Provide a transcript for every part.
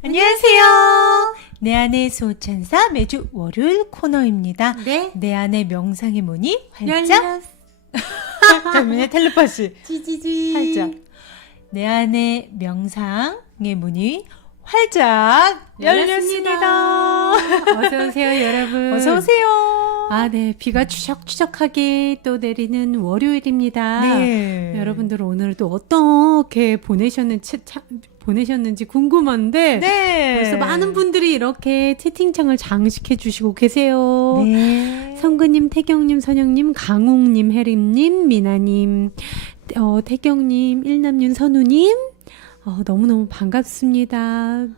안녕하세요. 내 안의 소천사 매주 월요일 코너입니다. 네. 내 안의 명상의 문이 활짝. 열렸. 잠깐만요. 텔레파시. 찌찌찌. 활짝. 내 안의 명상의 문이 활짝 열렸습니다. 어서 오세요, 여러분. 어서 오세요. 아, 네. 비가 추적추적하게 또 내리는 월요일입니다. 네. 여러분들 오늘도 어떻게 보내셨는지 궁금한데 네. 벌써 많은 분들이 이렇게 채팅창을 장식해 주시고 계세요. 네. 성근님, 태경님, 선영님, 강웅님, 혜림님, 미나님, 태경님, 일남윤, 선우님, 너무너무 반갑습니다.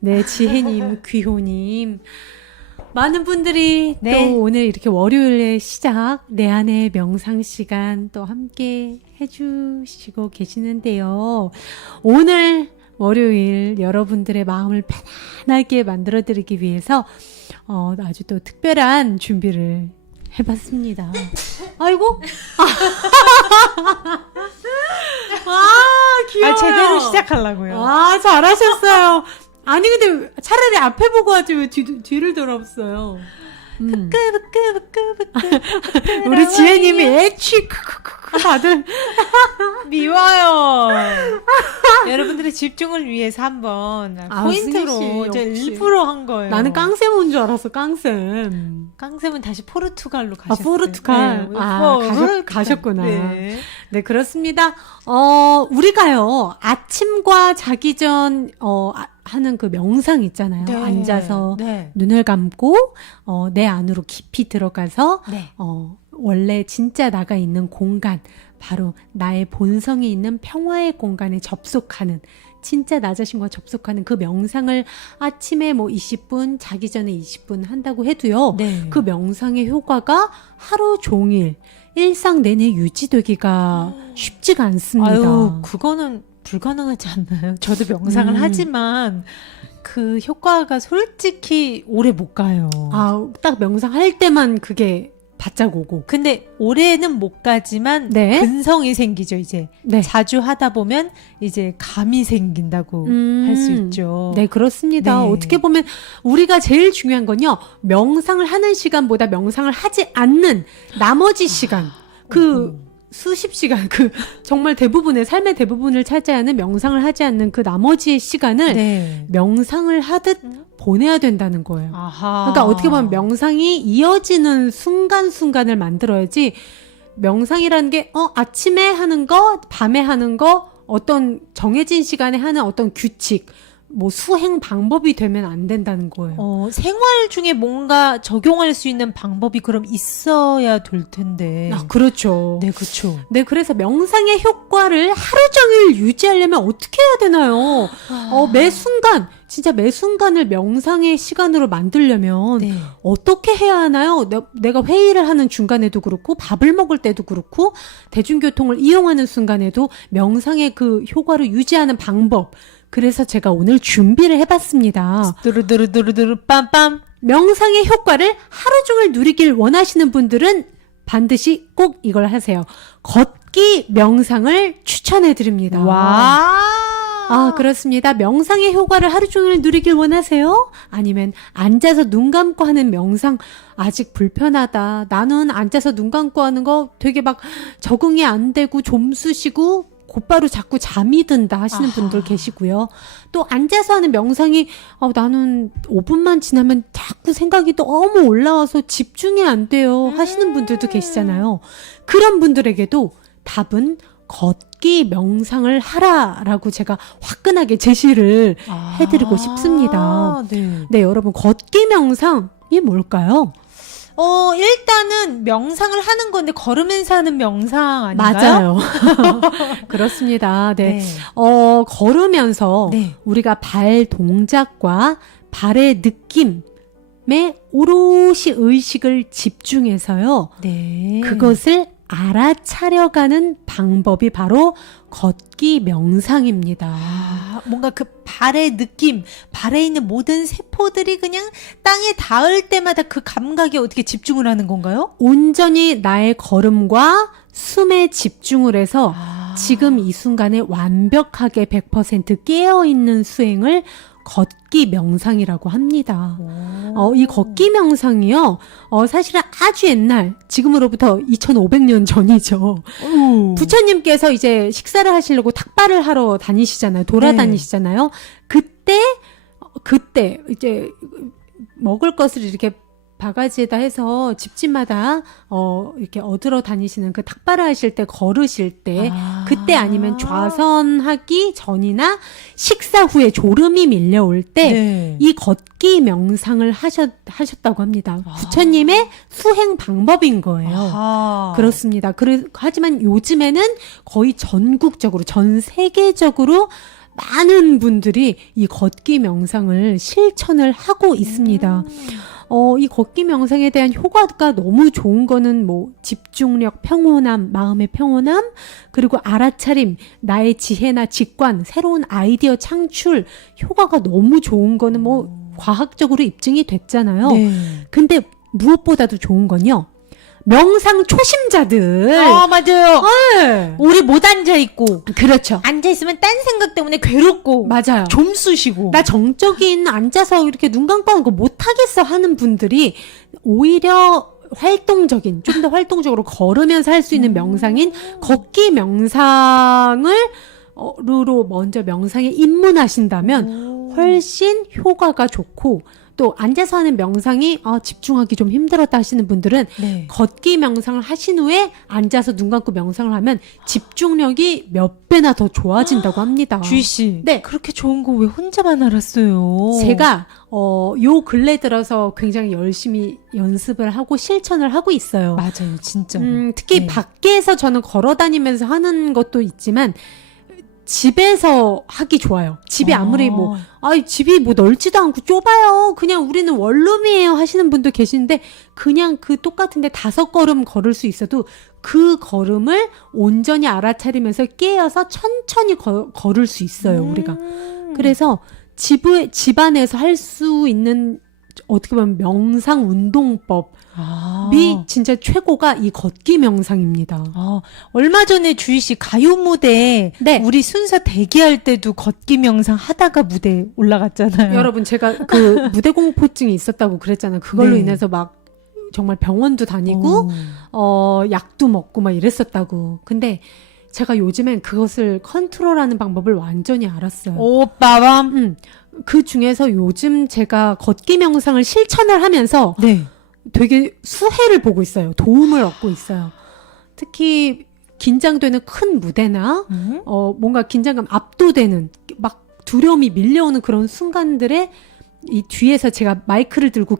네, 지혜님, 귀호님. 많은 분들이 네. 또 오늘 이렇게 월요일의 시작, 내 안의 명상 시간 또 함께 해주시고 계시는데요. 오늘 월요일 여러분들의 마음을 편안하게 만들어드리기 위해서 아주 또 특별한 준비를 해봤습니다. 아이고. 귀여워요. 제대로 시작하려고요. 잘하셨어요. 아니 근데 차라리 앞에 보고 하지 왜 뒤를 돌아봤어요. 우리 지혜님이 애취 다들 미워요. 여러분들의 집중을 위해서 한번 포인트로 승희 씨, 저 역시. 일부러 한 거예요. 나는 깡쌤 온 줄 알았어. 깡쌤. 깡쌤은 다시 포르투갈로 가셨어요. 포르투갈. 가셨구나. 네. 네, 그렇습니다. 우리가요, 아침과 자기 전, 하는 그 명상 있잖아요. 네. 앉아서 네. 눈을 감고, 내 안으로 깊이 들어가서, 네. 원래 진짜 나가 있는 공간, 바로 나의 본성이 있는 평화의 공간에 접속하는, 진짜 나 자신과 접속하는 그 명상을 아침에 20분, 자기 전에 20분 한다고 해도요. 네. 그 명상의 효과가 하루 종일 일상 내내 유지되기가 쉽지가 않습니다. 아유, 그거는 불가능하지 않나요? 저도 명상을 하지만 그 효과가 솔직히 오래 못 가요. 딱 명상할 때만 그게 바짝 오고. 근데 올해는 못 가지만 네. 근성이 생기죠, 이제. 네. 자주 하다 보면 이제 감이 생긴다고 할 수 있죠. 네, 그렇습니다. 네. 어떻게 보면 우리가 제일 중요한 건요. 명상을 하는 시간보다 명상을 하지 않는 나머지 시간. 수십 시간, 정말 대부분의 삶의 대부분을 차지하는 명상을 하지 않는 그 나머지의 시간을 네. 명상을 하듯 보내야 된다는 거예요. 아하. 그러니까 어떻게 보면 명상이 이어지는 순간순간을 만들어야지 명상이라는 게 아침에 하는 거, 밤에 하는 거, 어떤 정해진 시간에 하는 어떤 규칙, 수행 방법이 되면 안 된다는 거예요. 생활 중에 뭔가 적용할 수 있는 방법이 그럼 있어야 될 텐데. 그렇죠. 네, 그렇죠. 네, 그래서 명상의 효과를 하루 종일 유지하려면 어떻게 해야 되나요? 매 순간, 진짜 매 순간을 명상의 시간으로 만들려면 네. 어떻게 해야 하나요? 내가 회의를 하는 중간에도 그렇고 밥을 먹을 때도 그렇고 대중교통을 이용하는 순간에도 명상의 그 효과를 유지하는 방법. 그래서 제가 오늘 준비를 해봤습니다. 두루두루두루두루 빰빰. 명상의 효과를 하루 종일 누리길 원하시는 분들은 반드시 꼭 이걸 하세요. 걷기 명상을 추천해드립니다. 와. 그렇습니다. 명상의 효과를 하루 종일 누리길 원하세요? 아니면 앉아서 눈 감고 하는 명상 아직 불편하다. 나는 앉아서 눈 감고 하는 거 되게 막 적응이 안 되고 좀 쑤시고 곧바로 자꾸 잠이 든다 하시는 분들 계시고요. 또 앉아서 하는 명상이 나는 5분만 지나면 자꾸 생각이 너무 올라와서 집중이 안 돼요 하시는 분들도 계시잖아요. 그런 분들에게도 답은 걷기 명상을 하라라고 제가 화끈하게 제시를 해드리고 싶습니다. 네. 네, 여러분 걷기 명상이 뭘까요? 일단은 명상을 하는 건데 걸으면서 하는 명상 아닌가요? 맞아요. 그렇습니다. 네. 네. 걸으면서 네. 우리가 발 동작과 발의 느낌에 오롯이 의식을 집중해서요. 네. 그것을 알아차려가는 방법이 바로 걷기 명상입니다. 뭔가 그 발의 느낌, 발에 있는 모든 세포들이 그냥 땅에 닿을 때마다 그 감각에 어떻게 집중을 하는 건가요? 온전히 나의 걸음과 숨에 집중을 해서 지금 이 순간에 완벽하게 100% 깨어있는 수행을 걷기 명상이라고 합니다. 오. 이 걷기 명상이요, 사실은 아주 옛날, 지금으로부터 2500년 전이죠. 오. 부처님께서 이제 식사를 하시려고 탁발을 하러 다니시잖아요. 돌아다니시잖아요. 그때 이제 먹을 것을 이렇게 바가지에다 해서 집집마다 이렇게 얻으러 다니시는 그 탁발을 하실 때, 걸으실 때, 그때 아니면 좌선하기 전이나 식사 후에 졸음이 밀려올 때 이 네. 걷기 명상을 하셨다고 합니다. 부처님의 수행 방법인 거예요. 아하. 그렇습니다. 하지만 요즘에는 거의 전국적으로, 전 세계적으로 많은 분들이 이 걷기 명상을 실천을 하고 있습니다. 이 걷기 명상에 대한 효과가 너무 좋은 거는 뭐 집중력, 평온함, 마음의 평온함, 그리고 알아차림, 나의 지혜나 직관, 새로운 아이디어 창출, 효과가 너무 좋은 거는 뭐 과학적으로 입증이 됐잖아요. 네. 근데 무엇보다도 좋은 건요, 명상 초심자들. 맞아요. 네. 오래 못 앉아 있고 그렇죠. 앉아 있으면 딴 생각 때문에 괴롭고 맞아요. 좀 쑤시고. 나 정적인 앉아서 이렇게 눈 감고 하는 거 못하겠어 하는 분들이 오히려 활동적인, 좀 더 활동적으로 걸으면서 할 수 있는 명상인 걷기 명상을 로 먼저 명상에 입문하신다면 훨씬 효과가 좋고, 또 앉아서 하는 명상이 집중하기 좀 힘들었다 하시는 분들은 네. 걷기 명상을 하신 후에 앉아서 눈 감고 명상을 하면 집중력이 몇 배나 더 좋아진다고 합니다. 주희 씨. 네. 그렇게 좋은 거 왜 혼자만 알았어요? 제가 요 근래 들어서 굉장히 열심히 연습을 하고 실천을 하고 있어요. 맞아요, 진짜. 특히 네. 밖에서 저는 걸어 다니면서 하는 것도 있지만 집에서 하기 좋아요. 집이 아무리 집이 뭐 넓지도 않고 좁아요. 그냥 우리는 원룸이에요 하시는 분도 계시는데, 그냥 그 똑같은데 5걸음 걸을 수 있어도 그 걸음을 온전히 알아차리면서 깨어서 천천히 걸을 수 있어요, 우리가. 그래서 집 안에서 할 수 있는, 어떻게 보면 명상 운동법, 이 진짜 최고가 이 걷기 명상입니다. 얼마 전에 주희 씨 가요 무대에 네. 우리 순서 대기할 때도 걷기 명상 하다가 무대에 올라갔잖아요. 여러분, 제가 그 무대 공포증이 있었다고 그랬잖아요. 그걸로 네. 인해서 막 정말 병원도 다니고 약도 먹고 막 이랬었다고. 근데 제가 요즘엔 그것을 컨트롤하는 방법을 완전히 알았어요. 오빠밤. 그 중에서 요즘 제가 걷기 명상을 실천을 하면서 네. 되게 수혜를 보고 있어요. 도움을 얻고 있어요. 특히 긴장되는 큰 무대나 뭔가 긴장감 압도되는, 막 두려움이 밀려오는 그런 순간들에 이 뒤에서 제가 마이크를 들고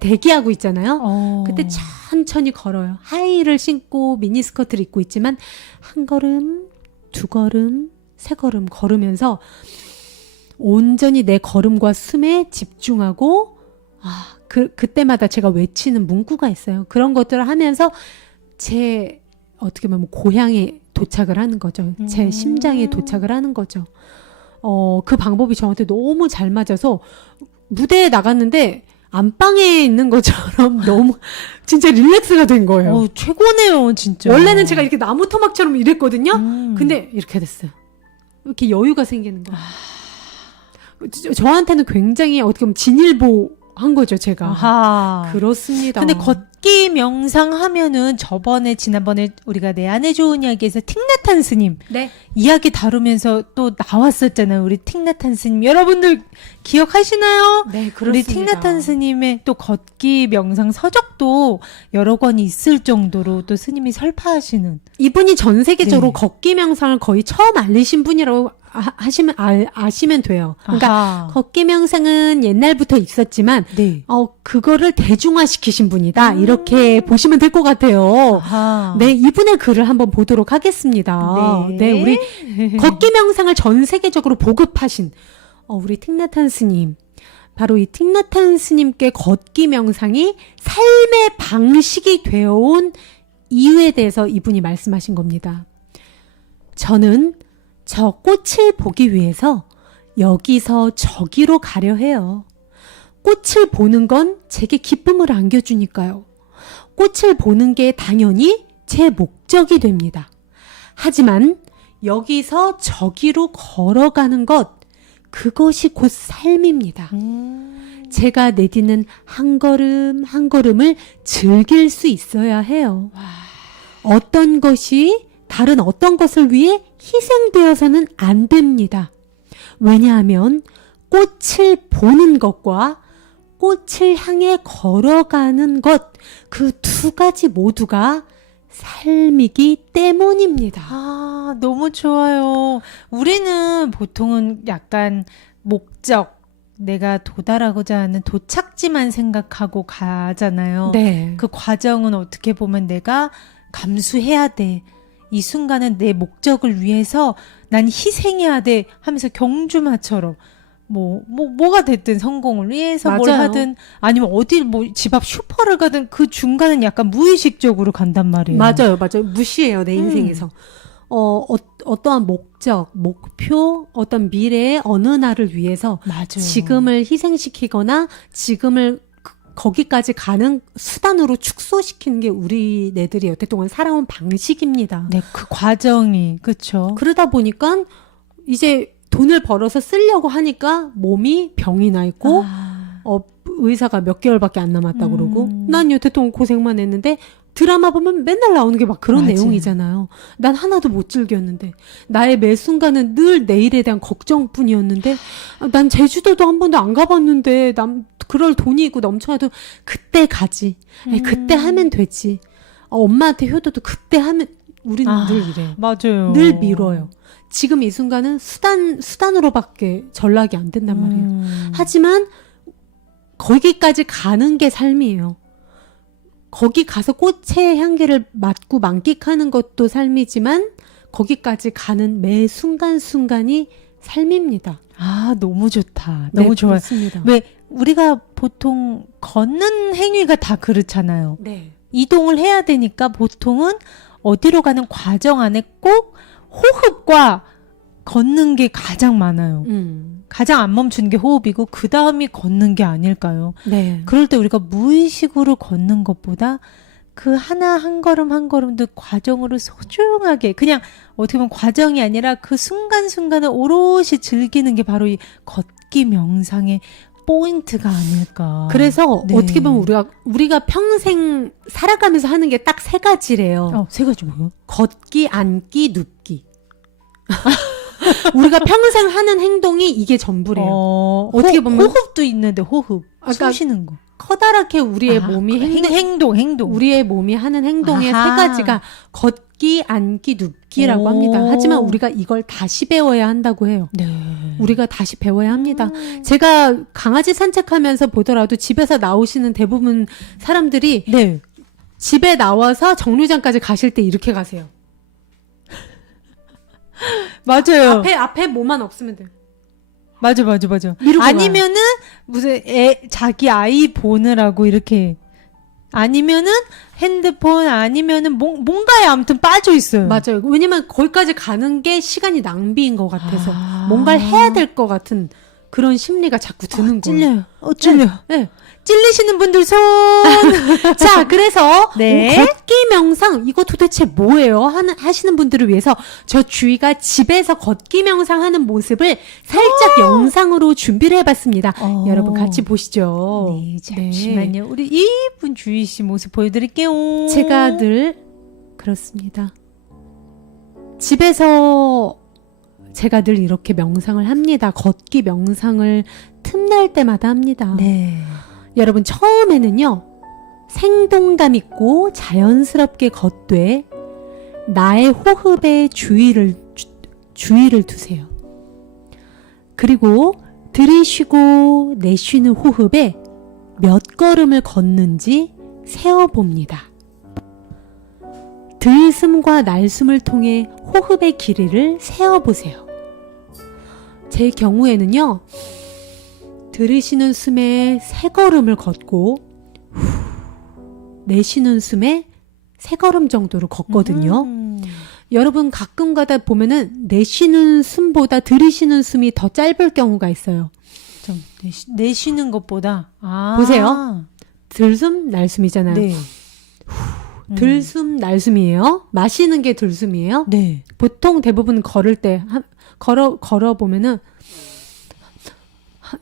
대기하고 있잖아요. 그때 천천히 걸어요. 하이힐을 신고 미니스커트를 입고 있지만 한 걸음, 2걸음, 3걸음 걸으면서 온전히 내 걸음과 숨에 집중하고, 그때마다 제가 외치는 문구가 있어요. 그런 것들을 하면서 제 어떻게 보면 고향에 도착을 하는 거죠. 제 심장에 도착을 하는 거죠. 그 방법이 저한테 너무 잘 맞아서 무대에 나갔는데 안방에 있는 것처럼 너무 진짜 릴렉스가 된 거예요. 최고네요, 진짜. 원래는 제가 이렇게 나무 토막처럼 이랬거든요. 근데 이렇게 됐어요. 이렇게 여유가 생기는 거예요. 저한테는 굉장히 어떻게 보면 진일보 한 거죠, 제가. 아하. 그렇습니다. 근데 걷기 명상 하면은 지난번에 우리가 내 안에 좋은 이야기에서 틱나탄 스님 네. 이야기 다루면서 또 나왔었잖아요. 우리 틱나탄 스님. 여러분들 기억하시나요? 네, 그렇습니다. 우리 틱나탄 스님의 또 걷기 명상 서적도 여러 권이 있을 정도로 또 스님이 설파하시는. 이분이 전 세계적으로 네. 걷기 명상을 거의 처음 알리신 분이라고 아시면 돼요. 그러니까 아하. 걷기 명상은 옛날부터 있었지만 네. 그거를 대중화시키신 분이다. 이렇게 보시면 될 것 같아요. 아하. 네, 이분의 글을 한번 보도록 하겠습니다. 네. 우리 걷기 명상을 전 세계적으로 보급하신 우리 틱나탄 스님. 바로 이 틱나탄 스님께 걷기 명상이 삶의 방식이 되어온 이유에 대해서 이분이 말씀하신 겁니다. 저는 저 꽃을 보기 위해서 여기서 저기로 가려 해요. 꽃을 보는 건 제게 기쁨을 안겨주니까요. 꽃을 보는 게 당연히 제 목적이 됩니다. 하지만 여기서 저기로 걸어가는 것, 그것이 곧 삶입니다. 제가 내딛는 한 걸음 한 걸음을 즐길 수 있어야 해요. 어떤 것이 다른 어떤 것을 위해 희생되어서는 안 됩니다. 왜냐하면 꽃을 보는 것과 꽃을 향해 걸어가는 것, 그 두 가지 모두가 삶이기 때문입니다. 아, 너무 좋아요. 우리는 보통은 약간 목적, 내가 도달하고자 하는 도착지만 생각하고 가잖아요. 네. 그 과정은 어떻게 보면 내가 감수해야 돼. 이 순간은 내 목적을 위해서 난 희생해야 돼 하면서 경주마처럼 뭐가 됐든 성공을 위해서 뭘 맞아요. 하든 아니면 어디 집 앞 슈퍼를 가든 그 중간은 약간 무의식적으로 간단 말이에요. 맞아요. 무시해요, 내 인생에서. 어떠한 목적, 목표, 어떤 미래의 어느 날을 위해서 맞아요. 지금을 희생시키거나 지금을 거기까지 가는 수단으로 축소시키는 게 우리네들이 여태동안 살아온 방식입니다. 네, 그 과정이 그렇죠. 그러다 보니까 이제 돈을 벌어서 쓰려고 하니까 몸이 병이 나 있고 의사가 몇 개월밖에 안 남았다 그러고 난 여태동안 고생만 했는데 드라마 보면 맨날 나오는 게 막 그런 맞아요. 내용이잖아요. 난 하나도 못 즐겼는데 나의 매 순간은 늘 내일에 대한 걱정뿐이었는데 난 제주도도 한 번도 안 가봤는데 난 그럴 돈이 있고 넘쳐나도 그때 가지. 아니, 그때 하면 되지. 엄마한테 효도도 그때 하면 우리는 늘 이래요. 맞아요. 늘 미뤄요. 지금 이 순간은 수단으로밖에 전락이 안 된단 말이에요. 하지만 거기까지 가는 게 삶이에요. 거기 가서 꽃의 향기를 맡고 만끽하는 것도 삶이지만 거기까지 가는 매 순간순간이 삶입니다. 아, 너무 좋다. 너무 네, 좋아요. 그렇습니다. 왜 우리가 보통 걷는 행위가 다 그렇잖아요. 네. 이동을 해야 되니까 보통은 어디로 가는 과정 안에 꼭 호흡과 걷는 게 가장 많아요. 가장 안 멈추는 게 호흡이고 그 다음이 걷는 게 아닐까요? 네. 그럴 때 우리가 무의식으로 걷는 것보다 그 하나 한 걸음 한 걸음도 과정으로 소중하게 그냥 어떻게 보면 과정이 아니라 그 순간순간을 오롯이 즐기는 게 바로 이 걷기 명상의 포인트가 아닐까. 그래서 네. 어떻게 보면 우리가 평생 살아가면서 하는 게 딱 세 가지래요. 세 가지 뭐요? 걷기, 앉기, 눕기. 우리가 평생 하는 행동이 이게 전부래요. 어떻게 보면 호흡도 있는데 호흡. 숨 쉬는 거. 커다랗게 우리의 몸이 행동. 우리의 몸이 하는 행동의 아하. 세 가지가 걷기, 앉기, 눕기라고 합니다. 하지만 우리가 이걸 다시 배워야 한다고 해요. 네. 우리가 다시 배워야 합니다. 제가 강아지 산책하면서 보더라도 집에서 나오시는 대부분 사람들이 네. 집에 나와서 정류장까지 가실 때 이렇게 가세요. 맞아요. 앞에 뭐만 없으면 돼요. 맞아. 미루고 아니면은 무슨 자기 아이 보느라고 이렇게 아니면은 핸드폰 아니면은 뭔가에 아무튼 빠져 있어요. 맞아요. 왜냐면 거기까지 가는 게 시간이 낭비인 것 같아서 뭔가를 해야 될 것 같은 그런 심리가 자꾸 드는 거예요. 찔려요. 찔려. 네. 찔리시는 분들 손. 자, 그래서 네. 걷기 명상 이거 도대체 뭐예요? 하시는 분들을 위해서 저 주희가 집에서 걷기 명상하는 모습을 살짝 영상으로 준비를 해봤습니다. 여러분 같이 보시죠. 네, 잠시만요. 우리 이쁜 주희 씨 모습 보여드릴게요. 제가 늘 그렇습니다. 집에서 제가 늘 이렇게 명상을 합니다. 걷기 명상을 틈날 때마다 합니다. 네. 여러분 처음에는요. 생동감 있고 자연스럽게 걷되 나의 호흡에 주의를 두세요. 그리고 들이쉬고 내쉬는 호흡에 몇 걸음을 걷는지 세어봅니다. 들숨과 날숨을 통해 호흡의 길이를 세어보세요. 제 경우에는요. 들이쉬는 숨에 3걸음을 걷고 내쉬는 숨에 3걸음 정도를 걷거든요. 여러분 가끔 가다 보면은 내쉬는 숨보다 들이쉬는 숨이 더 짧을 경우가 있어요. 좀 내쉬는 것보다 보세요. 들숨 날숨이잖아요. 네. 들숨 날숨이에요. 마시는 게 들숨이에요. 네. 보통 대부분 걸을 때 걸어 보면은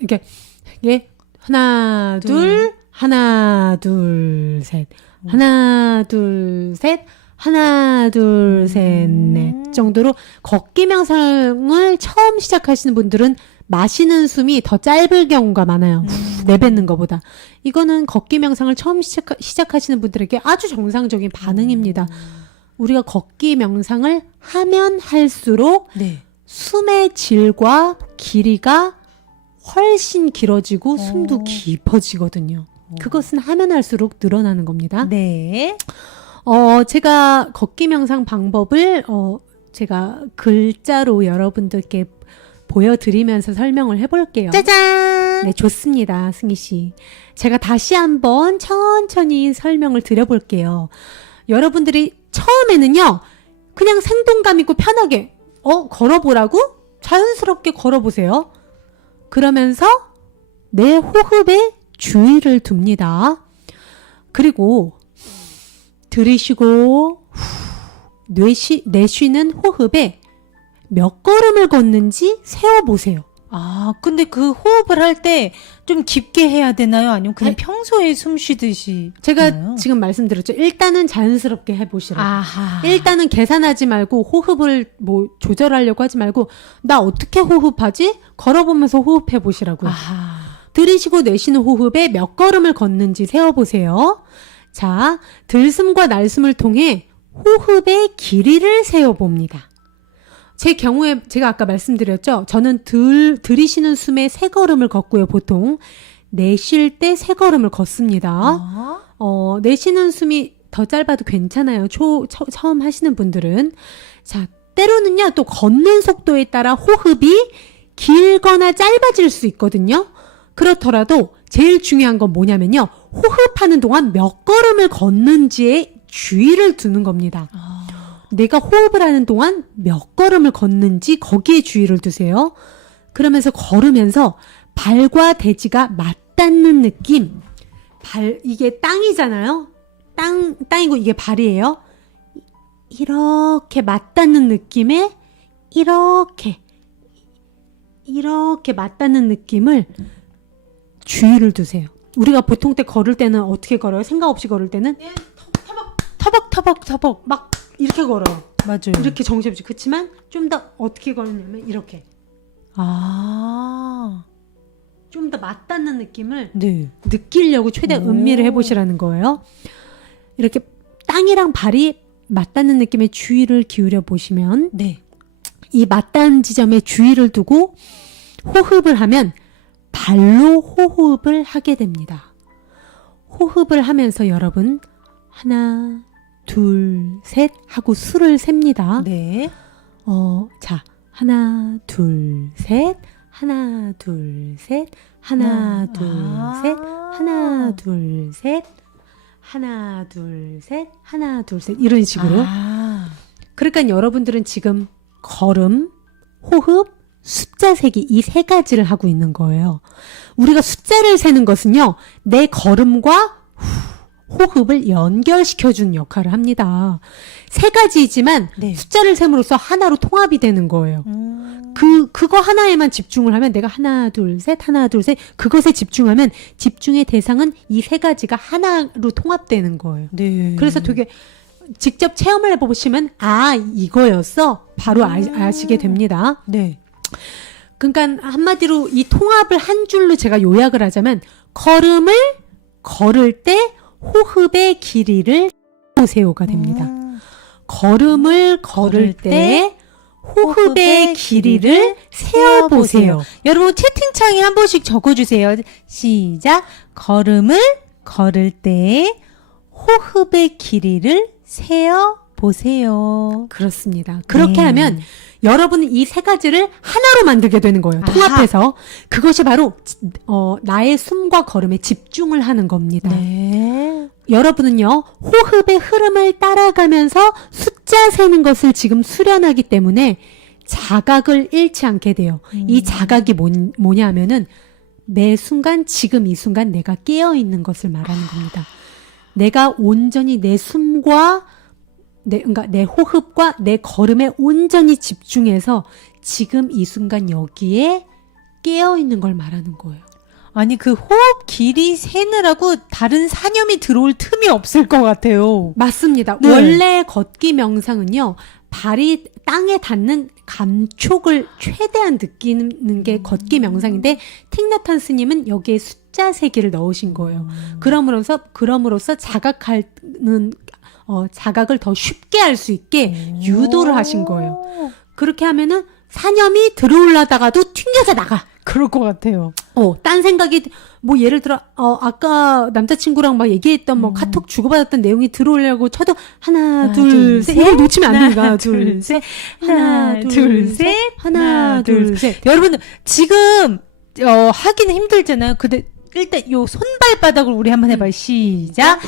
이게 하나, 둘, 하나, 둘, 셋. 하나, 둘, 셋. 하나, 둘, 셋, 넷 정도로 걷기 명상을 처음 시작하시는 분들은 마시는 숨이 더 짧을 경우가 많아요. 내뱉는 것보다. 이거는 걷기 명상을 처음 시작하시는 분들에게 아주 정상적인 반응입니다. 우리가 걷기 명상을 하면 할수록 네. 숨의 질과 길이가 훨씬 길어지고 숨도 깊어지거든요. 그것은 하면 할수록 늘어나는 겁니다. 네. 제가 걷기 명상 방법을 제가 글자로 여러분들께 보여드리면서 설명을 해볼게요. 짜잔! 네, 좋습니다, 승희 씨. 제가 다시 한번 천천히 설명을 드려볼게요. 여러분들이 처음에는요, 그냥 생동감 있고 편하게 걸어보라고 자연스럽게 걸어보세요. 그러면서 내 호흡에 주의를 둡니다. 그리고 들이쉬고 내쉬는 호흡에 몇 걸음을 걷는지 세어보세요. 아, 근데 그 호흡을 할 때 좀 깊게 해야 되나요? 아니면 그냥 평소에 숨 쉬듯이? 제가 하나요? 지금 말씀드렸죠. 일단은 자연스럽게 해보시라고. 아하. 일단은 계산하지 말고 호흡을 뭐 조절하려고 하지 말고 나 어떻게 호흡하지? 걸어보면서 호흡해 보시라고요. 아하. 들이쉬고 내쉬는 호흡에 몇 걸음을 걷는지 세어보세요. 자, 들숨과 날숨을 통해 호흡의 길이를 세어봅니다. 제 경우에 제가 아까 말씀드렸죠. 저는 들이쉬는 숨에 3걸음을 걷고요. 보통 내쉴 때 3걸음을 걷습니다. 아. 내쉬는 숨이 더 짧아도 괜찮아요. 처음 하시는 분들은. 자, 때로는요, 또 걷는 속도에 따라 호흡이 길거나 짧아질 수 있거든요. 그렇더라도 제일 중요한 건 뭐냐면요. 호흡하는 동안 몇 걸음을 걷는지에 주의를 두는 겁니다. 내가 호흡을 하는 동안 몇 걸음을 걷는지 거기에 주의를 두세요. 그러면서 걸으면서 발과 대지가 맞닿는 느낌. 이게 땅이잖아요. 땅이고 이게 발이에요. 이렇게 맞닿는 느낌에 이렇게 맞닿는 느낌을 주의를 두세요. 우리가 보통 때 걸을 때는 어떻게 걸어요? 생각 없이 걸을 때는 터벅터벅 막 이렇게 걸어요. 맞아요. 이렇게 정신없이. 그렇지만 좀 더 어떻게 걸느냐면 이렇게 아. 좀 더 맞닿는 느낌을 네. 느끼려고 최대한 오. 음미를 해보시라는 거예요. 이렇게 땅이랑 발이 맞닿는 느낌에 주의를 기울여 보시면 네. 이 맞닿는 지점에 주의를 두고 호흡을 하면 발로 호흡을 하게 됩니다. 호흡을 하면서 여러분 하나, 둘, 셋 하고 수를 셉니다. 네. 자, 하나, 둘, 셋, 하나, 둘, 셋, 하나, 둘, 셋, 하나, 둘, 셋, 하나, 둘, 셋, 하나, 둘, 셋 이런 식으로. 아. 그러니까 여러분들은 지금 걸음, 호흡, 숫자 세기 이 3가지를 하고 있는 거예요. 우리가 숫자를 세는 것은요. 내 걸음과 호흡을 연결시켜주는 역할을 합니다. 3가지이지만 네. 숫자를 셈으로써 하나로 통합이 되는 거예요. 그거 하나에만 집중을 하면 내가 하나, 둘, 셋, 하나, 둘, 셋 그것에 집중하면 집중의 대상은 이 3가지가 하나로 통합되는 거예요. 네. 그래서 되게 직접 체험을 해보시면 이거였어 바로 아시게 됩니다. 네. 그러니까 한마디로 이 통합을 한 줄로 제가 요약을 하자면 걸음을 걸을 때 호흡의 길이를 보세요가 됩니다. 걸음을 걸을 때 호흡의 길이를 세어보세요. 여러분 채팅창에 한 번씩 적어주세요. 시작. 걸음을 걸을 때 호흡의 길이를 세어보세요. 그렇습니다. 그렇게 네. 하면 여러분은 이 3가지를 하나로 만들게 되는 거예요. 통합해서. 그것이 바로 나의 숨과 걸음에 집중을 하는 겁니다. 네. 여러분은요. 호흡의 흐름을 따라가면서 숫자 세는 것을 지금 수련하기 때문에 자각을 잃지 않게 돼요. 이 자각이 뭐냐 하면은 매 순간 지금 이 순간 내가 깨어있는 것을 말하는 겁니다. 내가 온전히 내 숨과 그러니까 내 호흡과 내 걸음에 온전히 집중해서 지금 이 순간 여기에 깨어있는 걸 말하는 거예요. 아니 그 호흡 길이 세느라고 다른 사념이 들어올 틈이 없을 것 같아요. 맞습니다. 네. 원래 걷기 명상은요. 발이 땅에 닿는 감촉을 최대한 느끼는 게 걷기 명상인데 틱나탄 스님은 여기에 숫자 세기를 넣으신 거예요. 그럼으로써 자각을 더 쉽게 할 수 있게 유도를 하신 거예요. 그렇게 하면은 사념이 들어올라다가도 튕겨져 나가. 그럴 것 같아요. 딴 생각이, 뭐, 예를 들어, 아까 남자친구랑 막 얘기했던 뭐, 카톡 주고받았던 내용이 들어오려고 쳐도, 하나, 둘, 셋. 이걸 놓치면 안 되니까. 둘, 셋. 하나, 둘, 셋. 하나, 둘, 셋. 여러분들, 지금, 하기는 힘들잖아요. 근데, 일단 요 손발바닥을 우리 한번 해봐요. 시작.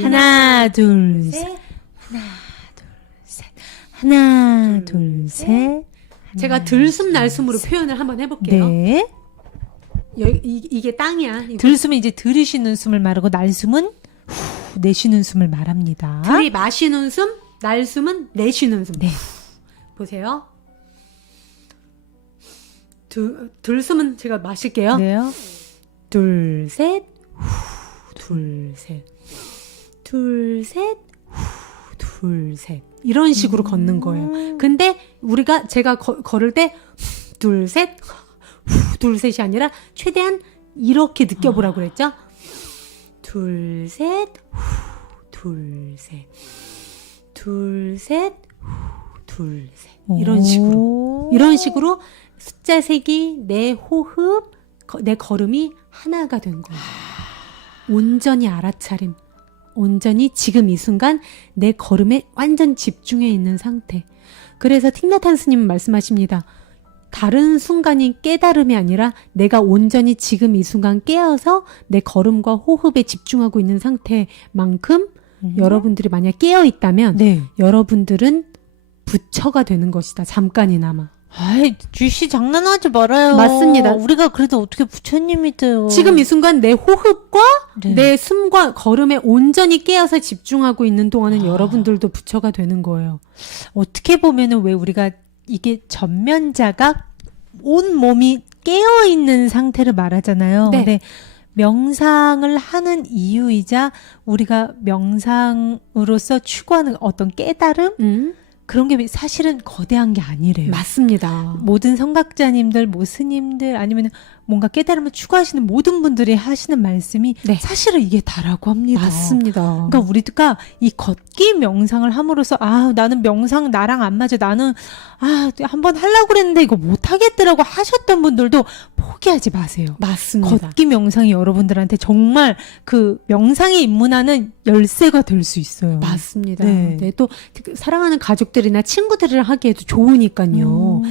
하나, 둘, 셋. 하나, 둘, 셋. 하나, 둘, 셋. 제가 들숨 날숨으로 표현을 한번 해볼게요. 네. 이게 땅이야. 들숨은 이제 들이쉬는 숨을 말하고 날숨은 내쉬는 숨을 말합니다. 들이 마시는 숨, 날숨은 내쉬는 숨. 네. 보세요. 들숨은 제가 마실게요. 네요. 둘, 셋, 둘, 셋, 둘, 셋, 둘, 셋. 이런 식으로 걷는 거예요. 근데 제가 걸을 때 둘, 셋, 둘, 셋이 아니라 최대한 이렇게 느껴보라고 그랬죠? 둘, 셋, 둘, 셋, 둘, 셋, 둘, 셋. 이런 식으로 숫자 세기, 내 호흡, 내 걸음이 하나가 된 거예요. 온전히 알아차림. 온전히 지금 이 순간 내 걸음에 완전 집중해 있는 상태. 그래서 틱나탄 스님은 말씀하십니다. 다른 순간이 깨달음이 아니라 내가 온전히 지금 이 순간 깨어서 내 걸음과 호흡에 집중하고 있는 상태만큼 여러분들이 만약 깨어 있다면 네. 여러분들은 부처가 되는 것이다. 잠깐이나마. 아이, 쥐씨 장난하지 말아요. 맞습니다. 우리가 그래도 어떻게 부처님이 돼요. 지금 이 순간 내 호흡과 네. 내 숨과 걸음에 온전히 깨어서 집중하고 있는 동안은 여러분들도 부처가 되는 거예요. 어떻게 보면은 왜 우리가 이게 전면자각 온 몸이 깨어 있는 상태를 말하잖아요. 네. 근데 명상을 하는 이유이자 우리가 명상으로서 추구하는 어떤 깨달음 그런 게 사실은 거대한 게 아니래요. 맞습니다. 모든 성각자님들, 뭐 스님들 아니면 뭔가 깨달음을 추구하시는 모든 분들이 하시는 말씀이 네. 사실은 이게 다라고 합니다. 맞습니다. 그러니까 우리가 이 걷기 명상을 함으로써 나는 명상 나랑 안 맞아. 나는 한번 하려고 그랬는데 이거 못 하겠더라고 하셨던 분들도 포기하지 마세요. 맞습니다. 걷기 명상이 여러분들한테 정말 그 명상에 입문하는 열쇠가 될 수 있어요. 맞습니다. 네. 네, 또 사랑하는 가족들이나 친구들이랑 하기에도 좋으니까요.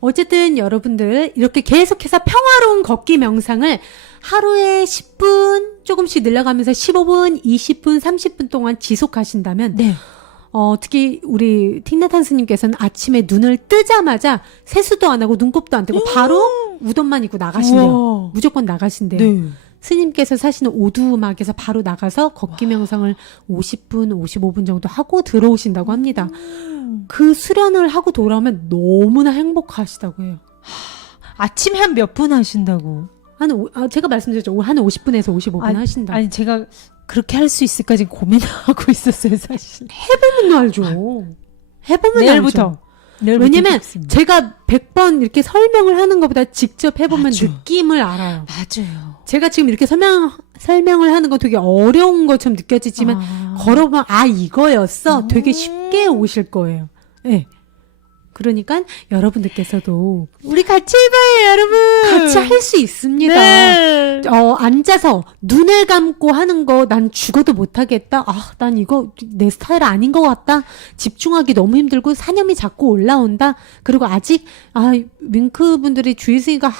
어쨌든 여러분들 이렇게 계속해서 평화로운 걷기 명상을 하루에 10분 조금씩 늘려가면서 15분, 20분, 30분 동안 지속하신다면 네. 특히 우리 틱나탄 스님께서는 아침에 눈을 뜨자마자 세수도 안 하고 눈곱도 안 떼고 바로 우돈만 입고 나가신대요. 우와. 무조건 나가신대요. 네. 스님께서 사시는 오두막에서 바로 나가서 걷기 명상을 50분, 55분 정도 하고 들어오신다고 합니다. 그 수련을 하고 돌아오면 너무나 행복하시다고 해요. 아침에 한 몇 분 하신다고? 제가 말씀드렸죠. 한 50분에서 55분 하신다. 아니 제가 그렇게 할 수 있을까 지금 고민하고 있었어요 사실. 해보면 알죠. 해보면 내일부터. 알죠. 왜냐면 제가 100번 이렇게 설명을 하는 것보다 직접 해보면 맞아. 느낌을 알아요. 맞아요. 제가 지금 이렇게 설명을 하는 거 되게 어려운 것처럼 느껴지지만 걸어보면 이거였어. 되게 쉽게 오실 거예요. 네. 그러니까 여러분들께서도 우리 같이 해봐요 여러분. 같이 할 수 있습니다. 네. 앉아서 눈을 감고 하는 거 난 죽어도 못하겠다. 난 이거 내 스타일 아닌 것 같다. 집중하기 너무 힘들고 사념이 자꾸 올라온다. 그리고 아직 윙크 분들이 주의스니까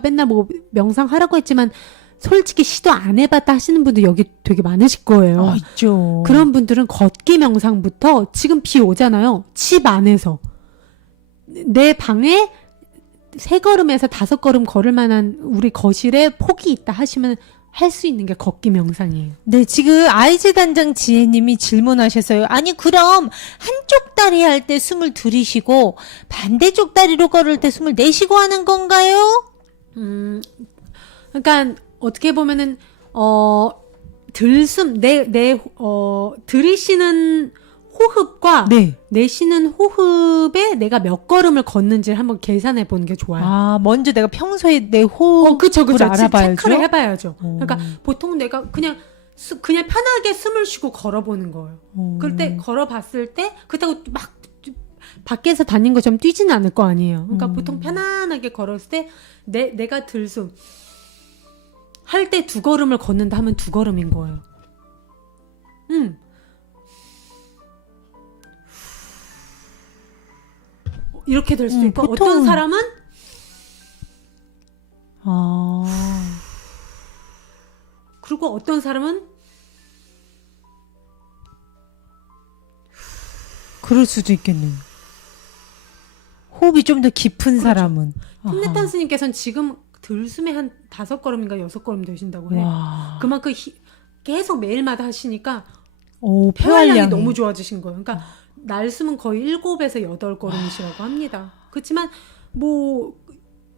맨날 뭐 명상하라고 했지만 솔직히 시도 안 해봤다 하시는 분들 여기 되게 많으실 거예요. 있죠. 그런 분들은 걷기 명상부터 지금 비 오잖아요. 집 안에서 내 방에 3걸음에서 5걸음 걸을 만한 우리 거실에 폭이 있다 하시면 할 수 있는 게 걷기 명상이에요. 네, 지금 아이즈 단장 지혜님이 질문하셨어요. 아니, 그럼 한쪽 다리 할 때 숨을 들이쉬고 반대쪽 다리로 걸을 때 숨을 내쉬고 하는 건가요? 그러니까 어떻게 보면은 들이쉬는 호흡과 네. 내쉬는 호흡에 내가 몇 걸음을 걷는지를 한번 계산해 보는 게 좋아요. 아, 먼저 내가 평소에 내 호흡을 그쵸. 알아봐야죠. 체크를 해봐야죠. 오. 그러니까 보통 내가 그냥 편하게 숨을 쉬고 걸어보는 거예요. 그럴 때 걸어봤을 때 그렇다고 막 밖에서 다닌 것처럼 뛰지는 않을 거 아니에요. 그러니까 보통 편안하게 걸었을 때 내가 들숨 할 때 2걸음을 걷는다 하면 2걸음인 거예요. 이렇게 될 수도 있고 보통은- 어떤 사람은 그리고 어떤 사람은 그럴 수도 있겠네요. 호흡이 좀 더 깊은 사람은. 팀네탄 스님께서는 지금 들숨에 한 5걸음인가 6걸음 되신다고 해요. 와. 그만큼 계속 매일마다 하시니까 오, 폐활량이 폐활량이 너무 좋아지신 거예요. 그러니까 날숨은 거의 7에서 8걸음이시라고 합니다. 그렇지만 뭐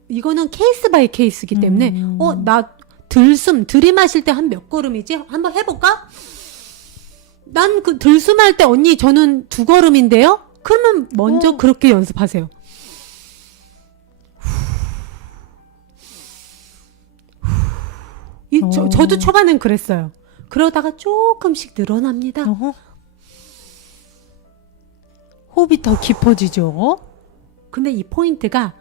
이거는 케이스 바이 케이스이기 때문에 나 들이마실 때 한 몇 걸음이지? 한번 해볼까? 난 그 들숨할 때 언니 저는 2걸음인데요? 그러면 먼저 그렇게 연습하세요. 저도 초반엔 그랬어요. 그러다가 조금씩 늘어납니다. 어허. 호흡이 더 깊어지죠. 근데 이 포인트가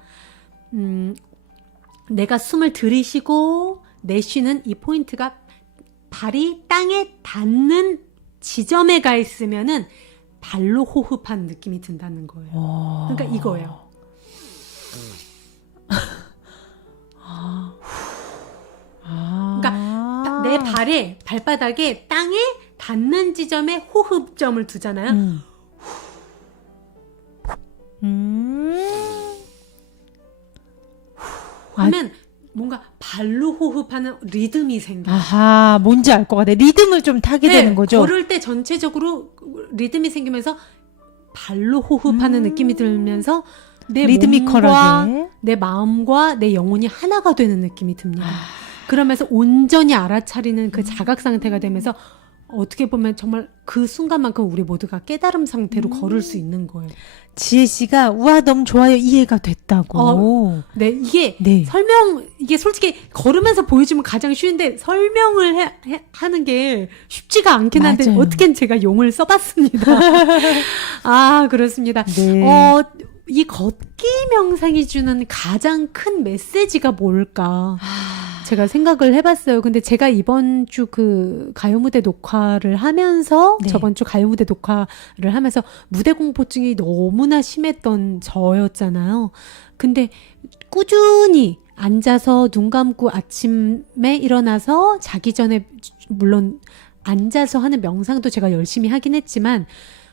내가 숨을 들이쉬고 내쉬는 이 포인트가 발이 땅에 닿는 지점에 가 있으면은 발로 호흡한 느낌이 든다는 거예요. 그러니까 이거예요. 그러니까 내 발바닥에 땅에 닿는 지점에 호흡점을 두잖아요. 하면 뭔가 발로 호흡하는 리듬이 생겨요. 아하, 뭔지 알 것 같아. 리듬을 좀 타게 되는 거죠. 걸을 때 전체적으로 리듬이 생기면서 발로 호흡하는 느낌이 들면서 내 몸과 리드미컬하게. 내 마음과 내 영혼이 하나가 되는 느낌이 듭니다. 그러면서 온전히 알아차리는 그 자각 상태가 되면서 어떻게 보면 정말 그 순간만큼 우리 모두가 깨달음 상태로 걸을 수 있는 거예요. 지혜 씨가 우와 너무 좋아요 이해가 됐다고. 네, 이게 네. 이게 솔직히 걸으면서 보여주면 가장 쉬운데 설명을 하는 게 쉽지가 않긴 한데 맞아요. 어떻게 제가 용을 써봤습니다. 아, 그렇습니다. 네. 이 걷기 명상이 주는 가장 큰 메시지가 뭘까? 제가 생각을 해봤어요. 근데 제가 이번 주 그 가요무대 녹화를 하면서 네. 저번 주 가요무대 녹화를 하면서 무대 공포증이 너무나 심했던 저였잖아요. 근데 꾸준히 앉아서 눈 감고 아침에 일어나서 자기 전에 물론 앉아서 하는 명상도 제가 열심히 하긴 했지만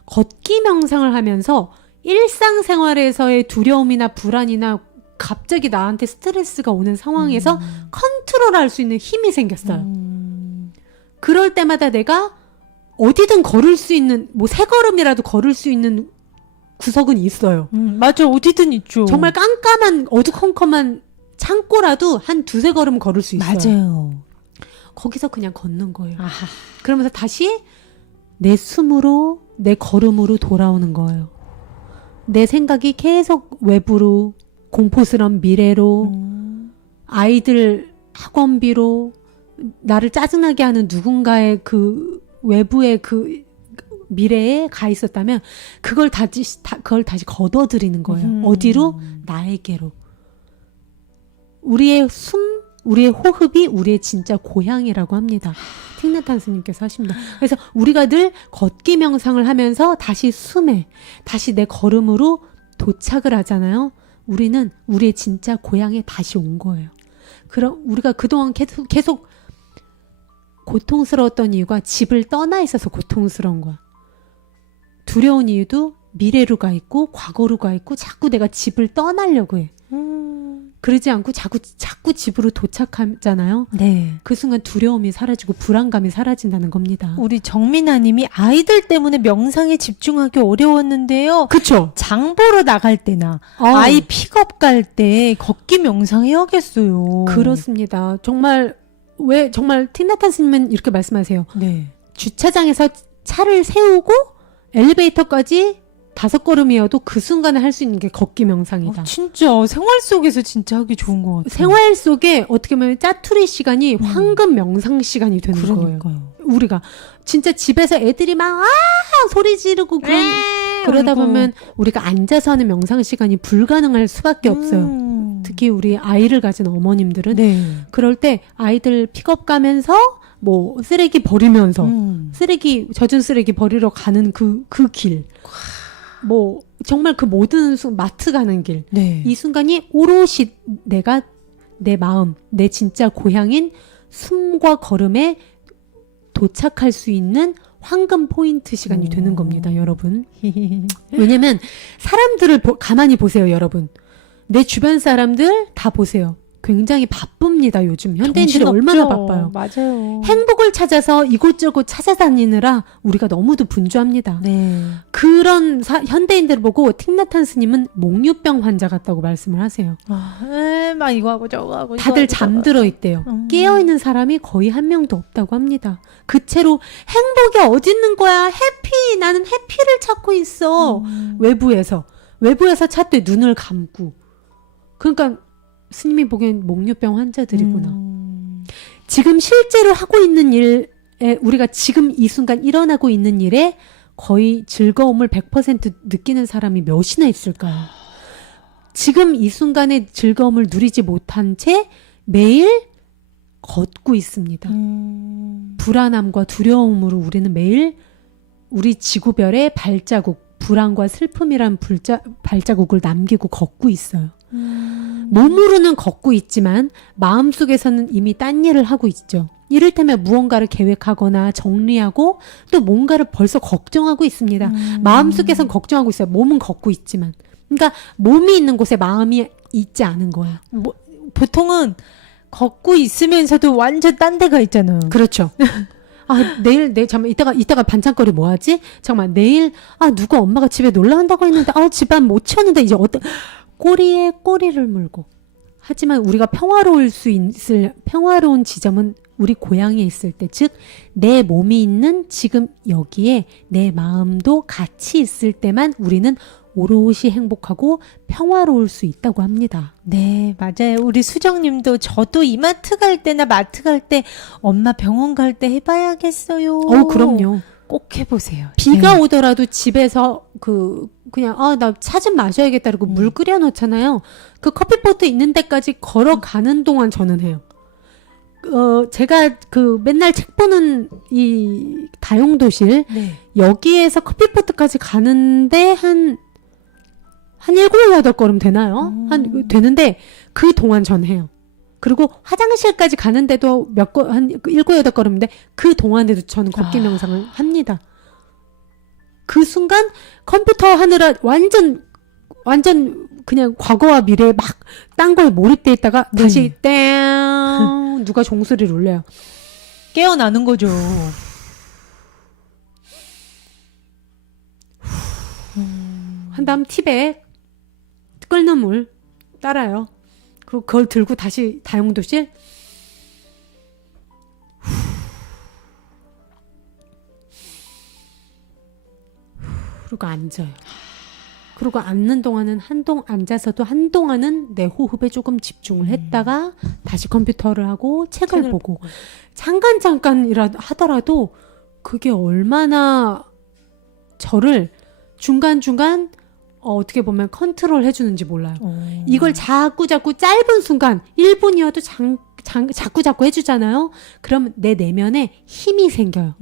걷기 명상을 하면서 일상생활에서의 두려움이나 불안이나 갑자기 나한테 스트레스가 오는 상황에서 컨트롤할 수 있는 힘이 생겼어요. 그럴 때마다 내가 어디든 걸을 수 있는 뭐 3걸음이라도 걸을 수 있는 구석은 있어요. 맞아, 어디든 있죠. 정말 깜깜한 어두컴컴한 창고라도 한 2-3걸음 걸을 수 있어요. 맞아요. 거기서 그냥 걷는 거예요. 아하. 그러면서 다시 내 숨으로 내 걸음으로 돌아오는 거예요. 내 생각이 계속 외부로 공포스러운 미래로 아이들 학원비로 나를 짜증나게 하는 누군가의 그 외부의 그 미래에 가 있었다면 그걸 다시 걷어들이는 거예요. 어디로? 나에게로. 우리의 숨, 우리의 호흡이 우리의 진짜 고향이라고 합니다. 틱나탄 스님께서 하십니다. 그래서 우리가 늘 걷기 명상을 하면서 다시 숨에, 다시 내 걸음으로 도착을 하잖아요. 우리는 우리의 진짜 고향에 다시 온 거예요. 그럼 우리가 그동안 계속 고통스러웠던 이유가 집을 떠나 있어서 고통스러운 거야. 두려운 이유도 미래로 가 있고 과거로 가 있고 자꾸 내가 집을 떠나려고 해. 그러지 않고 자꾸 집으로 도착하잖아요. 네. 그 순간 두려움이 사라지고 불안감이 사라진다는 겁니다. 우리 정민아님이 아이들 때문에 명상에 집중하기 어려웠는데요. 그쵸? 장 보러 나갈 때나 아이 픽업 갈 때 걷기 명상해야겠어요. 그렇습니다. 정말 틴나탄 스님은 이렇게 말씀하세요. 네. 주차장에서 차를 세우고 엘리베이터까지 5걸음이어도 그 순간에 할 수 있는 게 걷기 명상이다. 진짜 생활 속에서 진짜 하기 좋은 것 같아요. 생활 속에 어떻게 보면 짜투리 시간이 황금 명상 시간이 되는 거예요. 그러니까요. 우리가 진짜 집에서 애들이 막 소리 지르고 그러다 보면 우리가 앉아서 하는 명상 시간이 불가능할 수밖에 없어요. 특히 우리 아이를 가진 어머님들은 네. 그럴 때 아이들 픽업 가면서 뭐 쓰레기 버리면서 젖은 쓰레기 버리러 가는 그 길. 뭐 정말 그 모든 마트 가는 길. 네. 이 순간이 오롯이 내가 내 마음, 내 진짜 고향인 숨과 걸음에 도착할 수 있는 황금 포인트 시간이 되는 겁니다, 여러분. 왜냐면 사람들을 가만히 보세요, 여러분. 내 주변 사람들 다 보세요. 굉장히 바쁩니다, 요즘. 현대인들이 얼마나 바빠요. 맞아요. 행복을 찾아서 이곳저곳 찾아다니느라 우리가 너무도 분주합니다. 네. 그런 현대인들을 보고 틱나탄 스님은 몽유병 환자 같다고 말씀을 하세요. 막 이거 하고 저거 하고 다들 잠들어 있대요. 깨어있는 사람이 거의 한 명도 없다고 합니다. 그 채로 행복이 어디 있는 거야? 해피! 나는 해피를 찾고 있어. 외부에서 찾되 눈을 감고. 그러니까 스님이 보기엔 몽유병 환자들이구나. 지금 실제로 하고 있는 일에 우리가 지금 이 순간 일어나고 있는 일에 거의 즐거움을 100% 느끼는 사람이 몇이나 있을까요? 지금 이 순간의 즐거움을 누리지 못한 채 매일 걷고 있습니다. 불안함과 두려움으로 우리는 매일 우리 지구별의 발자국, 불안과 슬픔이란 발자국을 남기고 걷고 있어요. 몸으로는 걷고 있지만 마음속에서는 이미 딴 일을 하고 있죠. 이를테면 무언가를 계획하거나 정리하고 또 뭔가를 벌써 걱정하고 있습니다. 마음속에선 걱정하고 있어요. 몸은 걷고 있지만. 그러니까 몸이 있는 곳에 마음이 있지 않은 거야. 보통은 걷고 있으면서도 완전 딴 데가 있잖아요. 그렇죠. 내일 잠깐 이따가 반찬거리 뭐 하지? 잠깐만 내일 누가 엄마가 집에 놀러 간다고 했는데 집안 못 치웠는데 이제 꼬리에 꼬리를 물고. 하지만 우리가 평화로운 지점은 우리 고향에 있을 때, 즉 내 몸이 있는 지금 여기에 내 마음도 같이 있을 때만 우리는 오롯이 행복하고 평화로울 수 있다고 합니다. 네, 맞아요. 우리 수정님도 저도 이마트 갈 때나 마트 갈 때 엄마 병원 갈 때 해봐야겠어요. 그럼요. 꼭 해보세요. 비가 오더라도 집에서 그냥 나 차 좀 마셔야겠다 그러고 물 끓여 놓잖아요. 그 커피포트 있는 데까지 걸어가는 동안 저는 해요. 제가 맨날 책 보는 이 다용도실 네. 여기에서 커피포트까지 가는데 한 7, 8걸음 되나요? 되는데 그 동안 전 해요. 그리고 화장실까지 가는데도 한 7, 8걸음인데 그 동안에도 저는 걷기 명상을 합니다. 그 순간 컴퓨터 하느라 완전 그냥 과거와 미래에 막 딴 거에 몰입돼 있다가 다시 땡 누가 종소리를 울려요. 깨어나는 거죠. 한 다음 팁에 끓는 물 따라요. 그리고 그걸 들고 다시 다용도실 그리고 앉아요. 그리고 앉는 동안은 앉아서도 한동안은 내 호흡에 조금 집중을 했다가 다시 컴퓨터를 하고 책을 보고 잠깐이라도 하더라도 그게 얼마나 저를 중간중간 어떻게 보면 컨트롤 해주는지 몰라요. 이걸 자꾸 짧은 순간 1분이어도 자꾸 해주잖아요. 그럼 내 내면에 힘이 생겨요.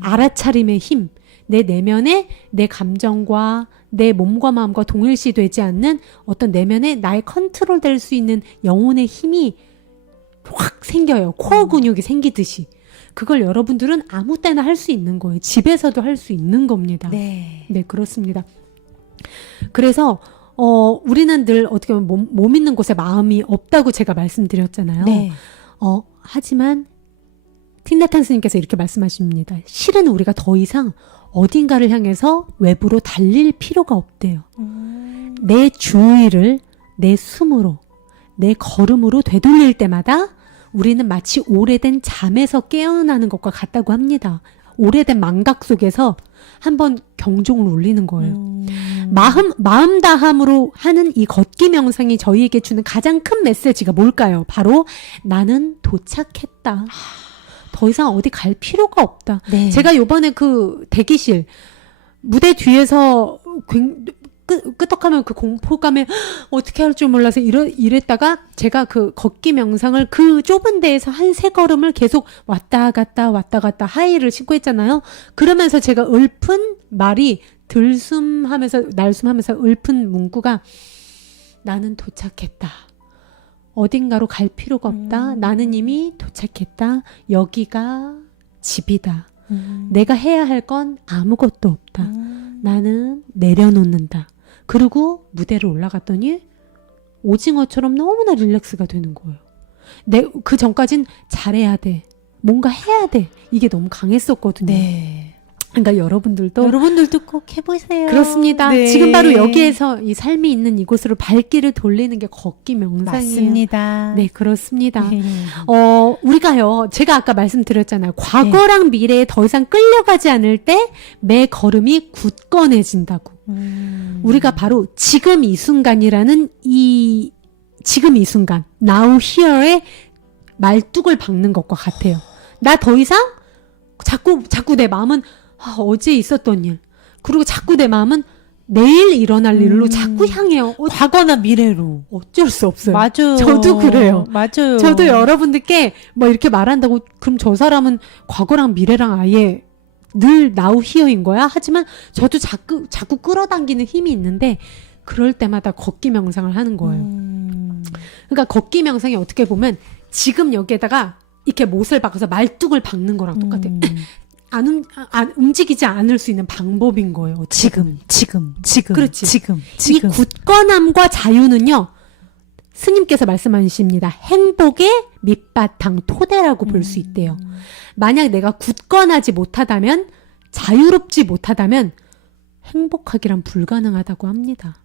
알아차림의 힘. 내 내면에 내 감정과 내 몸과 마음과 동일시되지 않는 어떤 내면에 나의 컨트롤 될 수 있는 영혼의 힘이 확 생겨요. 코어 근육이 생기듯이. 그걸 여러분들은 아무 때나 할 수 있는 거예요. 집에서도 할 수 있는 겁니다. 네. 네, 그렇습니다. 그래서 우리는 늘 어떻게 보면 몸 있는 곳에 마음이 없다고 제가 말씀드렸잖아요. 네. 하지만 틴나탄 스님께서 이렇게 말씀하십니다. 실은 우리가 더 이상 어딘가를 향해서 외부로 달릴 필요가 없대요. 내 주의를 내 숨으로, 내 걸음으로 되돌릴 때마다 우리는 마치 오래된 잠에서 깨어나는 것과 같다고 합니다. 오래된 망각 속에서 한번 경종을 울리는 거예요. 마음 다함으로 하는 이 걷기 명상이 저희에게 주는 가장 큰 메시지가 뭘까요? 바로 나는 도착했다. 더 이상 어디 갈 필요가 없다. 네. 제가 요번에 그 대기실 무대 뒤에서 끄떡하면 그 공포감에 어떻게 할 줄 몰라서 이랬다가 제가 그 걷기 명상을 그 좁은 데에서 한 3걸음을 계속 왔다 갔다 하이힐을 신고 했잖아요. 그러면서 제가 읊은 말이 들숨하면서 날숨하면서 읊은 문구가 나는 도착했다. 어딘가로 갈 필요가 없다. 나는 이미 도착했다. 여기가 집이다. 내가 해야 할 건 아무것도 없다. 나는 내려놓는다. 그리고 무대를 올라갔더니 오징어처럼 너무나 릴렉스가 되는 거예요. 그 전까진 잘해야 돼. 뭔가 해야 돼. 이게 너무 강했었거든요. 네. 그러니까 여러분들도 꼭 해보세요. 그렇습니다. 네. 지금 바로 여기에서 이 삶이 있는 이곳으로 발길을 돌리는 게 걷기 명상이에요. 맞습니다. 네, 그렇습니다. 네. 우리가요, 제가 아까 말씀드렸잖아요. 과거랑 미래에 더 이상 끌려가지 않을 때 매 걸음이 굳건해진다고. 우리가 바로 지금 이 순간이라는 지금 이 순간, now here에 말뚝을 박는 것과 같아요. 나 더 이상 자꾸 내 마음은 어제 있었던 일, 그리고 자꾸 내 마음은 내일 일어날 일로 자꾸 향해요. 과거나 미래로. 어쩔 수 없어요. 맞아요. 저도 그래요. 맞아요. 저도 여러분들께 뭐 이렇게 말한다고 그럼 저 사람은 과거랑 미래랑 아예 늘 now here인 거야? 하지만 저도 자꾸 끌어당기는 힘이 있는데 그럴 때마다 걷기 명상을 하는 거예요. 그러니까 걷기 명상이 어떻게 보면 지금 여기에다가 이렇게 못을 박아서 말뚝을 박는 거랑 똑같아요. 움직이지 않을 수 있는 방법인 거예요. 지금. 그렇지. 지금. 이 굳건함과 자유는요, 스님께서 말씀하십니다. 행복의 밑바탕 토대라고 볼 수 있대요. 만약 내가 굳건하지 못하다면, 자유롭지 못하다면 행복하기란 불가능하다고 합니다.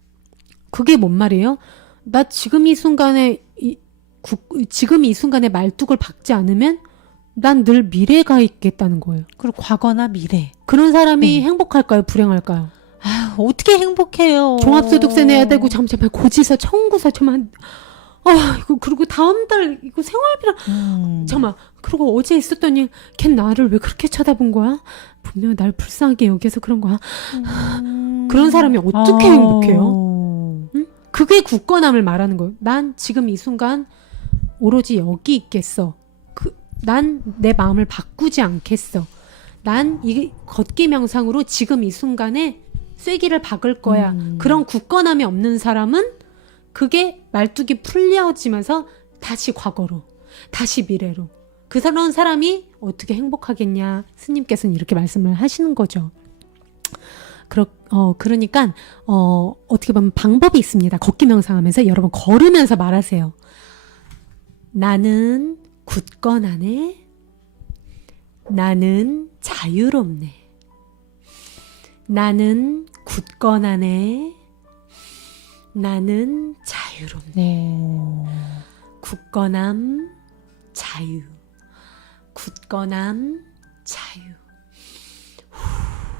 그게 뭔 말이에요? 나 지금 이 순간에 말뚝을 박지 않으면 난 늘 미래가 있겠다는 거예요. 그리고 과거나 미래. 그런 사람이 네. 행복할까요? 불행할까요? 어떻게 행복해요? 종합소득세 내야 되고 잠시만 고지서 청구서 저만 이거 그리고 다음 달 이거 생활비랑 잠깐만 그리고 어제 있었던 일 걔 나를 왜 그렇게 쳐다본 거야? 분명 날 불쌍하게 여기서 그런 거야. 그런 사람이 어떻게 행복해요? 응? 그게 굳건함을 말하는 거예요. 난 지금 이 순간 오로지 여기 있겠어. 난 내 마음을 바꾸지 않겠어. 난 이 걷기 명상으로 지금 이 순간에 쐐기를 박을 거야. 그런 굳건함이 없는 사람은 그게 말뚝이 풀려지면서 다시 과거로, 다시 미래로. 그런 사람이 어떻게 행복하겠냐. 스님께서는 이렇게 말씀을 하시는 거죠. 그러니까 어떻게 보면 방법이 있습니다. 걷기 명상하면서 여러분 걸으면서 말하세요. 나는 굳건하네. 나는 자유롭네. 나는 굳건하네. 나는 자유롭네. 네. 굳건함, 자유. 굳건함, 자유.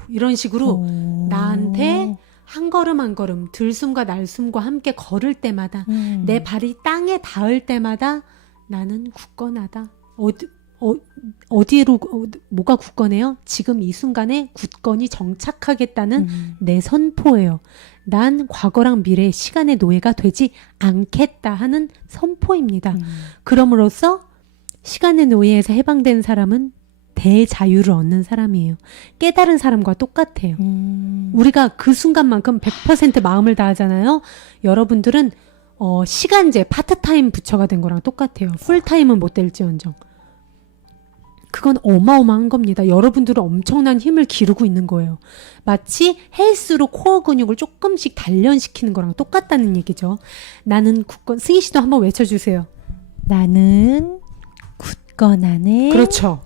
이런 식으로 나한테 한 걸음 한 걸음 들숨과 날숨과 함께 걸을 때마다 내 발이 땅에 닿을 때마다 나는 굳건하다. 어디로 뭐가 굳건해요? 지금 이 순간에 굳건히 정착하겠다는 내 선포예요. 난 과거랑 미래의 시간의 노예가 되지 않겠다 하는 선포입니다. 그럼으로써 시간의 노예에서 해방된 사람은 대자유를 얻는 사람이에요. 깨달은 사람과 똑같아요. 우리가 그 순간만큼 100% 마음을 다하잖아요. 여러분들은 시간제 파트타임 부처가 된 거랑 똑같아요. 풀타임은 못 될지언정. 그건 어마어마한 겁니다. 여러분들은 엄청난 힘을 기르고 있는 거예요. 마치 헬스로 코어 근육을 조금씩 단련시키는 거랑 똑같다는 얘기죠. 나는 굳건, 승희 씨도 한번 외쳐주세요. 나는 굳건하네. 그렇죠.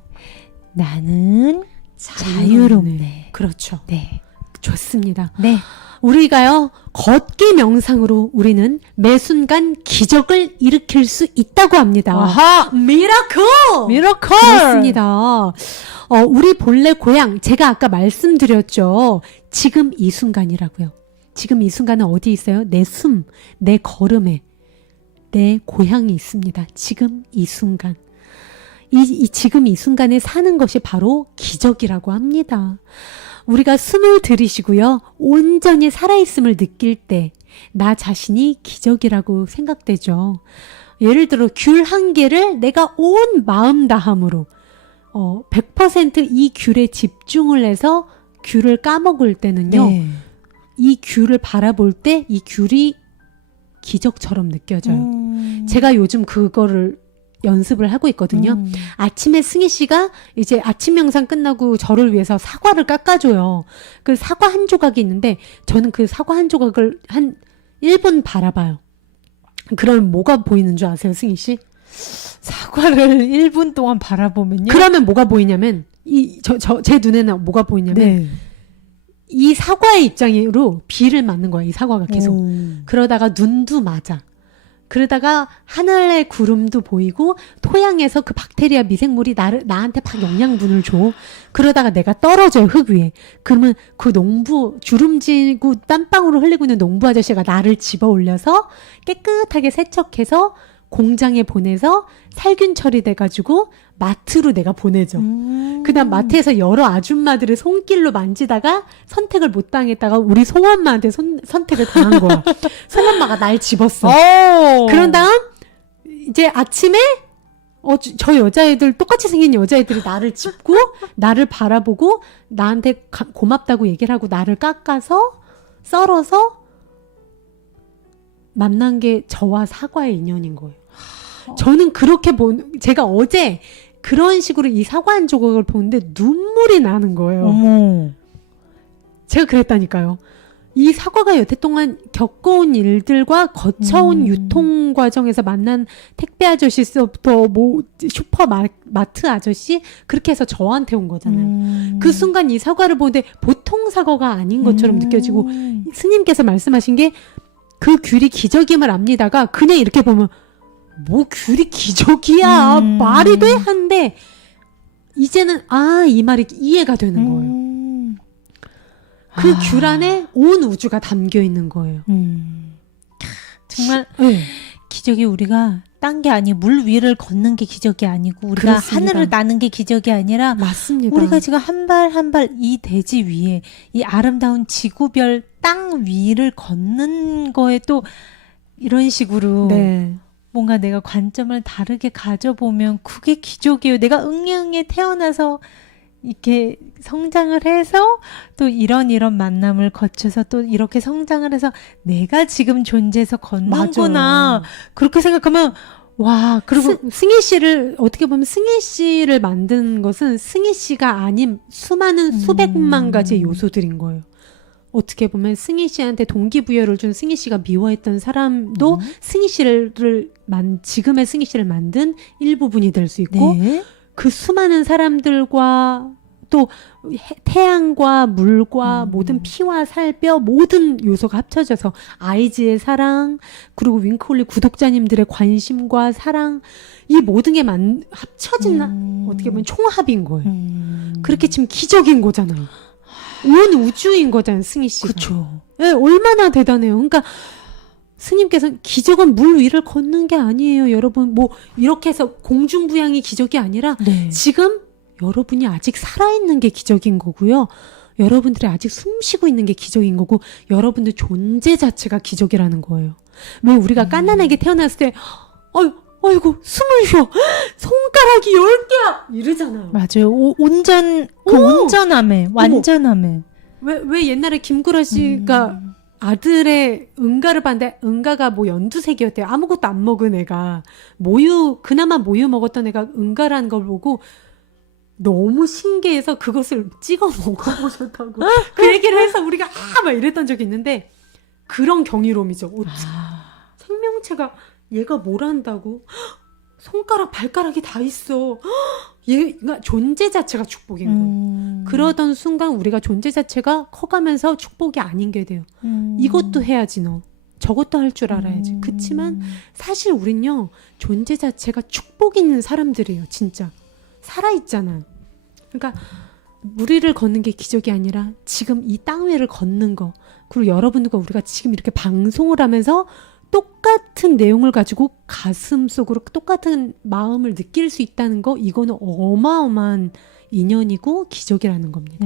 나는 자유롭네. 그렇죠. 네. 좋습니다. 네. 우리가요, 걷기 명상으로 우리는 매 순간 기적을 일으킬 수 있다고 합니다. 아하! 미라클! 미러컬! 그렇습니다. 우리 본래 고향, 제가 아까 말씀드렸죠. 지금 이 순간이라고요. 지금 이 순간은 어디 있어요? 내 숨, 내 걸음에 내 고향이 있습니다. 지금 이 순간. 지금 이 순간에 사는 것이 바로 기적이라고 합니다. 우리가 숨을 들이쉬고요. 온전히 살아있음을 느낄 때 나 자신이 기적이라고 생각되죠. 예를 들어 귤 한 개를 내가 온 마음 다함으로 100%이 귤에 집중을 해서 귤을 까먹을 때는요. 네. 이 귤을 바라볼 때 이 귤이 기적처럼 느껴져요. 제가 요즘 그거를 연습을 하고 있거든요. 아침에 승희 씨가 이제 아침 명상 끝나고 저를 위해서 사과를 깎아줘요. 그 사과 한 조각이 있는데 저는 그 사과 한 조각을 한 1분 바라봐요. 그러면 뭐가 보이는 줄 아세요, 승희 씨? 사과를 1분 동안 바라보면요. 그러면 뭐가 보이냐면 제 눈에는 뭐가 보이냐면 네. 이 사과의 입장으로 비를 맞는 거야, 이 사과가 계속. 그러다가 눈도 맞아. 그러다가 하늘의 구름도 보이고 토양에서 그 박테리아 미생물이 나한테 막 영양분을 줘. 그러다가 내가 떨어져요, 흙 위에. 그러면 그 주름지고 땀방울을 흘리고 있는 농부 아저씨가 나를 집어 올려서 깨끗하게 세척해서 공장에 보내서 살균 처리돼가지고 마트로 내가 보내죠. 그다음 마트에서 여러 아줌마들을 손길로 만지다가 선택을 못 당했다가 우리 송엄마한테 선택을 당한 거야. 송엄마가 날 집었어. 그런 다음 이제 아침에 저 여자애들 똑같이 생긴 여자애들이 나를 짚고 나를 바라보고 나한테 고맙다고 얘기를 하고 나를 깎아서 썰어서 만난 게 저와 사과의 인연인 거예요. 저는 그렇게 제가 어제 그런 식으로 이 사과 한 조각을 보는데 눈물이 나는 거예요. 어머. 제가 그랬다니까요. 이 사과가 여태 동안 겪어온 일들과 거쳐온 유통 과정에서 만난 택배 아저씨부터 슈퍼마트 아저씨 그렇게 해서 저한테 온 거잖아요. 그 순간 이 사과를 보는데 보통 사과가 아닌 것처럼 느껴지고 스님께서 말씀하신 게 그 귤이 기적임을 압니다가 그냥 이렇게 보면 뭐 귤이 기적이야 말이 돼? 한데 이제는 이 말이 이해가 되는 거예요. 그 귤 안에 온 우주가 담겨 있는 거예요. 정말 네. 기적이 우리가 딴 게 아니 물 위를 걷는 게 기적이 아니고 우리가 그렇습니다. 하늘을 나는 게 기적이 아니라 맞습니다. 우리가 지금 한 발 한 발 이 대지 위에 이 아름다운 지구별 땅 위를 걷는 거에 또 이런 식으로 네. 뭔가 내가 관점을 다르게 가져보면 그게 기적이에요. 내가 응애응애 태어나서 이렇게 성장을 해서 또 이런 만남을 거쳐서 또 이렇게 성장을 해서 내가 지금 존재해서 걷는구나. 맞아요. 그렇게 생각하면 와, 그리고 승희 씨를 어떻게 보면 승희 씨를 만든 것은 승희 씨가 아닌 수많은 수백만 가지 요소들인 거예요. 어떻게 보면 승희 씨한테 동기부여를 준 승희 씨가 미워했던 사람도 승희 씨를 지금의 승희 씨를 만든 일부분이 될 수 있고 네. 그 수많은 사람들과 또 태양과 물과 모든 피와 살뼈 모든 요소가 합쳐져서 아이즈의 사랑 그리고 윙크홀리 구독자님들의 관심과 사랑 이 모든 게 합쳐진 어떻게 보면 총합인 거예요. 그렇게 지금 기적인 거잖아요. 온 우주인 거잖아요, 승희 씨가. 그렇죠. 네, 얼마나 대단해요. 그러니까 스님께서 기적은 물 위를 걷는 게 아니에요, 여러분. 뭐 이렇게 해서 공중부양이 기적이 아니라 네. 지금 여러분이 아직 살아있는 게 기적인 거고요. 여러분들이 아직 숨쉬고 있는 게 기적인 거고 여러분들 존재 자체가 기적이라는 거예요. 왜 우리가 갓난아기 태어났을 때 아이고 숨을 쉬어 손가락이 10개야 이러잖아요. 맞아요. 온전함에 완전함에. 왜 옛날에 김구라 씨가 아들의 응가를 봤는데 응가가 뭐 연두색이었대요. 아무것도 안 먹은 애가 그나마 모유 먹었던 애가 응가라는 걸 보고 너무 신기해서 그것을 찍어 먹어보셨다고 그 얘기를 해서 우리가 막 이랬던 적이 있는데 그런 경이로움이죠. 생명체가 얘가 뭘 한다고? 손가락 발가락이 다 있어. 얘가 존재 자체가 축복인 거예요. 그러던 순간 우리가 존재 자체가 커가면서 축복이 아닌 게 돼요. 이것도 해야지 너. 저것도 할 줄 알아야지. 그치만 사실 우린요 존재 자체가 축복 있는 사람들이에요. 진짜 살아있잖아요. 그러니까 무리를 걷는 게 기적이 아니라 지금 이 땅 위를 걷는 거, 그리고 여러분들과 우리가 지금 이렇게 방송을 하면서 똑같은 내용을 가지고 가슴 속으로 똑같은 마음을 느낄 수 있다는 거, 이거는 어마어마한 인연이고 기적이라는 겁니다.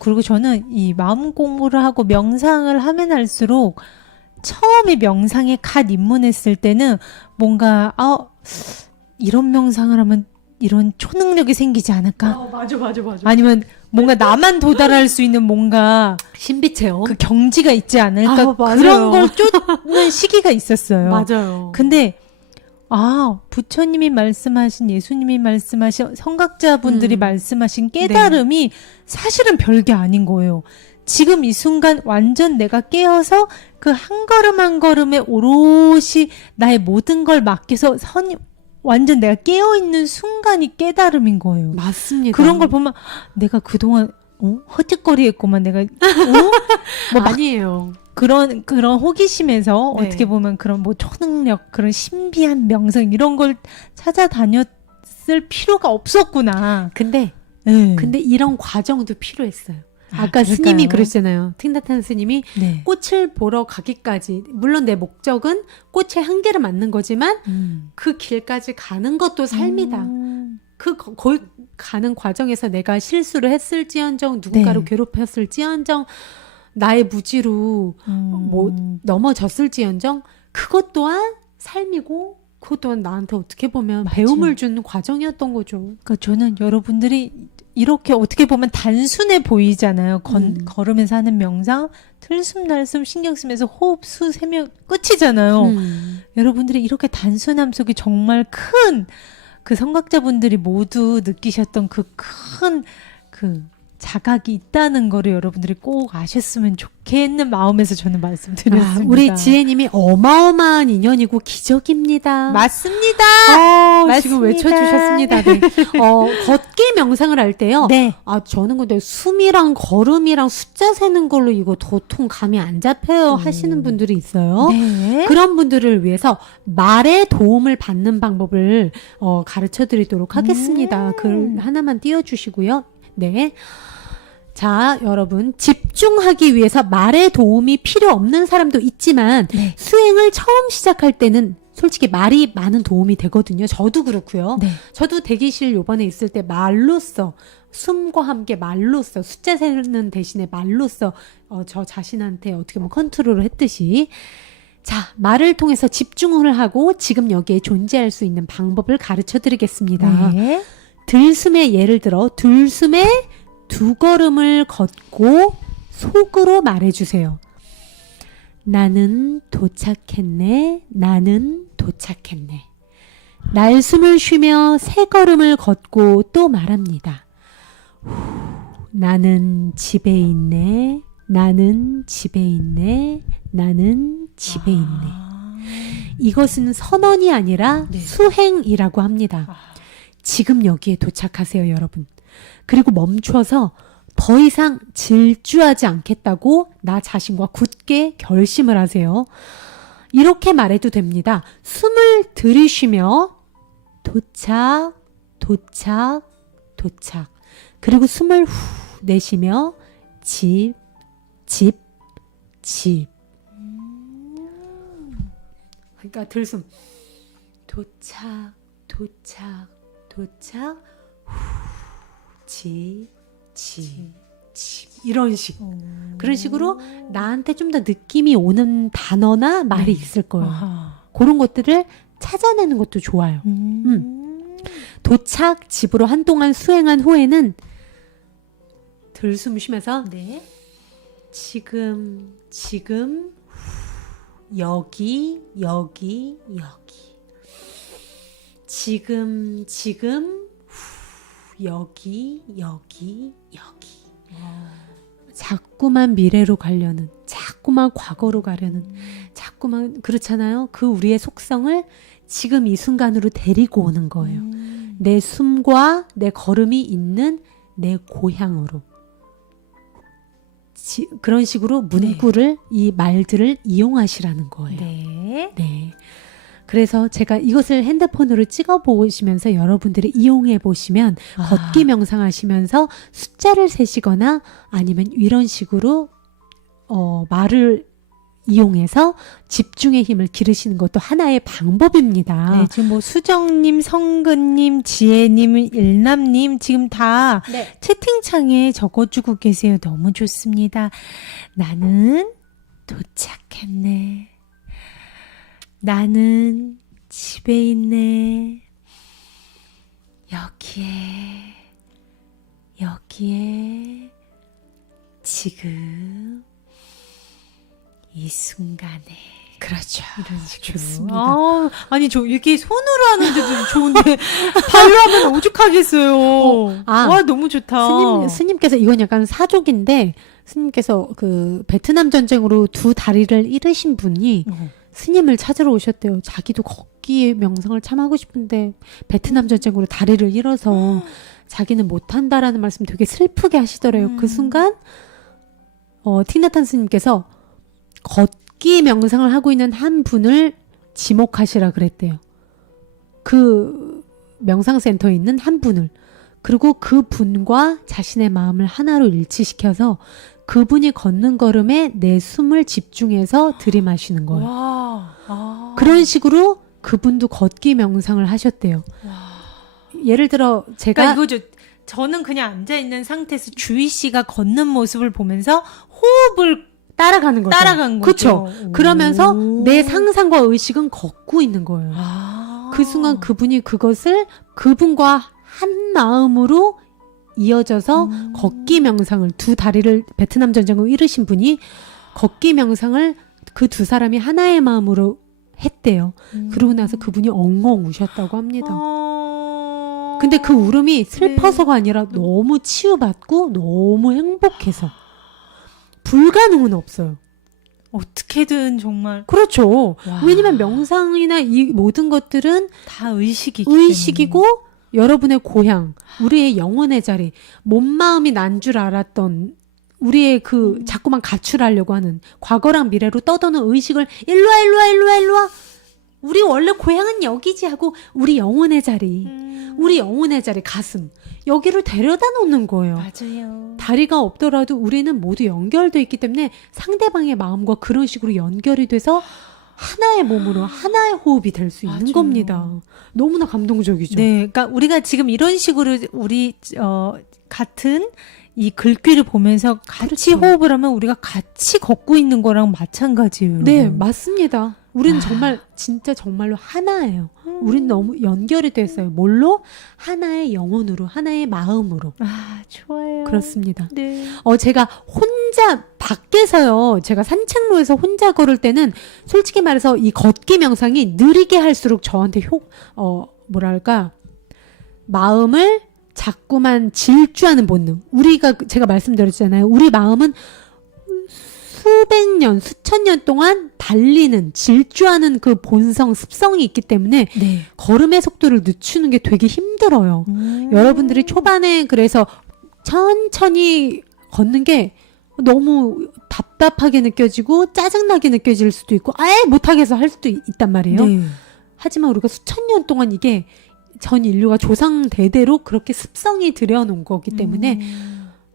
그리고 저는 이 마음 공부를 하고 명상을 하면 할수록 처음에 명상에 갓 입문했을 때는 뭔가 이런 명상을 하면 이런 초능력이 생기지 않을까? 맞아. 아니면 뭔가 나만 도달할 수 있는 뭔가 신비 체험. 그 경지가 있지 않을까? 맞아요. 그런 걸 쫓는 시기가 있었어요. 맞아요. 근데 부처님이 말씀하신, 예수님이 말씀하신, 성각자분들이 말씀하신 깨달음이 사실은 별게 아닌 거예요. 지금 이 순간 완전 내가 깨어서 그 한 걸음 한 걸음에 오롯이 나의 모든 걸 맡겨서 완전 내가 깨어있는 순간이 깨달음인 거예요. 맞습니다. 그런 걸 보면 내가 그동안 허짓거리했구만. 내가 아니에요. 그런 호기심에서 네. 어떻게 보면 그런 뭐 초능력, 그런 신비한 명성 이런 걸 찾아다녔을 필요가 없었구나. 근데 이런 과정도 필요했어요. 아까 그럴까요? 스님이 그러시잖아요. 틴다탄 스님이 네. 꽃을 보러 가기까지, 물론 내 목적은 꽃의 한계를 맞는 거지만 그 길까지 가는 것도 삶이다. 거기 가는 과정에서 내가 실수를 했을지언정, 누군가를 네. 괴롭혔을지언정, 나의 무지로 넘어졌을지언정, 그것 또한 삶이고 그것 또한 나한테 어떻게 보면 맞아요. 배움을 주는 과정이었던 거죠. 그러니까 저는 여러분들이 이렇게 어떻게 보면 단순해 보이잖아요. 걸으면서 하는 명상, 들숨날숨 신경 쓰면서 호흡, 수, 세면 끝이잖아요. 여러분들이 이렇게 단순함 속에 정말 큰 그 성각자분들이 모두 느끼셨던 그 큰 자각이 있다는 거를 여러분들이 꼭 아셨으면 좋겠는 마음에서 저는 말씀드렸습니다. 우리 지혜님이 어마어마한 인연이고 기적입니다. 맞습니다. 지금 맞습니다. 외쳐주셨습니다. 네. 걷기 명상을 할 때요. 네. 저는 근데 숨이랑 걸음이랑 숫자 세는 걸로 이거 도통 감이 안 잡혀요 하시는 분들이 있어요. 네. 그런 분들을 위해서 말의 도움을 받는 방법을 가르쳐 드리도록 하겠습니다. 글 하나만 띄워주시고요. 네. 자, 여러분, 집중하기 위해서 말의 도움이 필요 없는 사람도 있지만 네. 수행을 처음 시작할 때는 솔직히 말이 많은 도움이 되거든요. 저도 그렇고요. 네. 저도 대기실 요번에 있을 때 말로써, 숨과 함께 말로써, 숫자 세는 대신에 말로써 저 자신한테 어떻게 보면 컨트롤을 했듯이, 자, 말을 통해서 집중을 하고 지금 여기에 존재할 수 있는 방법을 가르쳐 드리겠습니다. 네. 들숨에, 예를 들어 들숨에 2걸음을 걷고 속으로 말해주세요. 나는 도착했네. 나는 도착했네. 날숨을 쉬며 3걸음을 걷고 또 말합니다. 나는 집에 있네. 나는 집에 있네. 나는 집에 있네. 이것은 선언이 아니라 네. 수행이라고 합니다. 지금 여기에 도착하세요, 여러분. 그리고 멈춰서 더 이상 질주하지 않겠다고 나 자신과 굳게 결심을 하세요. 이렇게 말해도 됩니다. 숨을 들이쉬며 도착, 도착, 도착. 그리고 숨을 후 내쉬며 집, 집, 집. 그러니까 들숨. 도착, 도착, 도착, 후, 집, 이런 식. 그런 식으로 나한테 좀 더 느낌이 오는 단어나 말이 있을 거예요. 그런 것들을 찾아내는 것도 좋아요. 도착, 집으로 한동안 수행한 후에는 들숨 쉬면서 네. 지금, 여기, 여기, 여기. 지금, 여기. 자꾸만 미래로 가려는, 자꾸만 과거로 가려는, 자꾸만 그렇잖아요. 그 우리의 속성을 지금 이 순간으로 데리고 오는 거예요. 내 숨과 내 걸음이 있는 내 고향으로. 그런 식으로 문구를 이 말들을 이용하시라는 거예요. 네. 네. 그래서 제가 이것을 핸드폰으로 찍어 보시면서 여러분들이 이용해 보시면 걷기 명상하시면서 숫자를 세시거나 아니면 이런 식으로 말을 이용해서 집중의 힘을 기르시는 것도 하나의 방법입니다. 네, 지금 뭐 수정님, 성근님, 지혜님, 일남님 지금 다 네. 채팅창에 적어주고 계세요. 너무 좋습니다. 나는 도착했네. 나는 집에 있네. 여기에 지금 이 순간에. 그렇죠. 이런 식으로. 좋습니다. 아니, 저 이렇게 손으로 하는데도 좋은데, 발로 하면 오죽하겠어요. 와, 너무 좋다. 스님께서 이건 약간 사족인데, 스님께서 그 베트남 전쟁으로 두 다리를 잃으신 분이 스님을 찾으러 오셨대요. 자기도 걷기 명상을 참 하고 싶은데 베트남 전쟁으로 다리를 잃어서 자기는 못한다라는 말씀 되게 슬프게 하시더래요. 그 순간 틱나탄 스님께서 걷기 명상을 하고 있는 한 분을 지목하시라 그랬대요. 그 명상센터에 있는 한 분을. 그리고 그 분과 자신의 마음을 하나로 일치시켜서 그분이 걷는 걸음에 내 숨을 집중해서 들이마시는 거예요. 그런 식으로 그분도 걷기 명상을 하셨대요. 예를 들어 제가 그러니까 이거죠. 저는 그냥 앉아있는 상태에서 주희 씨가 걷는 모습을 보면서 호흡을 따라가는 거죠. 따라간 거죠. 그렇죠. 그러면서 내 상상과 의식은 걷고 있는 거예요. 그 순간 그분이 그것을 그분과 한 마음으로 이어져서 걷기 명상을 두 다리를 베트남 전쟁으로 잃으신 분이 걷기 명상을 그 두 사람이 하나의 마음으로 했대요. 그러고 나서 그분이 엉엉 우셨다고 합니다. 근데 그 울음이 슬퍼서가 아니라 너무 치유받고 너무 행복해서 불가능은 없어요. 어떻게든 정말. 그렇죠. 와. 왜냐면 명상이나 이 모든 것들은 다 의식이기 의식이고 여러분의 고향, 우리의 영혼의 자리, 몸 마음이 난 줄 알았던 우리의 그 자꾸만 가출하려고 하는 과거랑 미래로 떠도는 의식을 일로 와. 우리 원래 고향은 여기지 하고 우리 영혼의 자리, 우리 영혼의 자리 가슴 여기를 데려다 놓는 거예요. 맞아요. 다리가 없더라도 우리는 모두 연결돼 있기 때문에 상대방의 마음과 그런 식으로 연결이 돼서 하나의 몸으로 하나의 호흡이 될 수 있는 맞아요. 겁니다. 너무나 감동적이죠. 네, 그러니까 우리가 지금 이런 식으로 우리 같은 이 글귀를 보면서 같이 그렇죠. 호흡을 하면 우리가 같이 걷고 있는 거랑 마찬가지예요. 네, 여러분. 맞습니다. 우리는 정말 진짜 정말로 하나예요. 우린 너무 연결이 돼 있어요. 뭘로? 하나의 영혼으로, 하나의 마음으로. 좋아요. 그렇습니다. 네. 제가 혼자 밖에서요. 제가 산책로에서 혼자 걸을 때는 솔직히 말해서 이 걷기 명상이 느리게 할수록 저한테 뭐랄까 마음을 자꾸만 질주하는 본능. 제가 말씀드렸잖아요. 우리 마음은 수백 년, 수천 년 동안 달리는, 질주하는 그 본성, 습성이 있기 때문에 네. 걸음의 속도를 늦추는 게 되게 힘들어요. 여러분들이 초반에 그래서 천천히 걷는 게 너무 답답하게 느껴지고 짜증나게 느껴질 수도 있고 아예 못하겠어 할 수도 있단 말이에요. 네. 하지만 우리가 수천 년 동안 이게 전 인류가 조상 대대로 그렇게 습성이 들여놓은 거기 때문에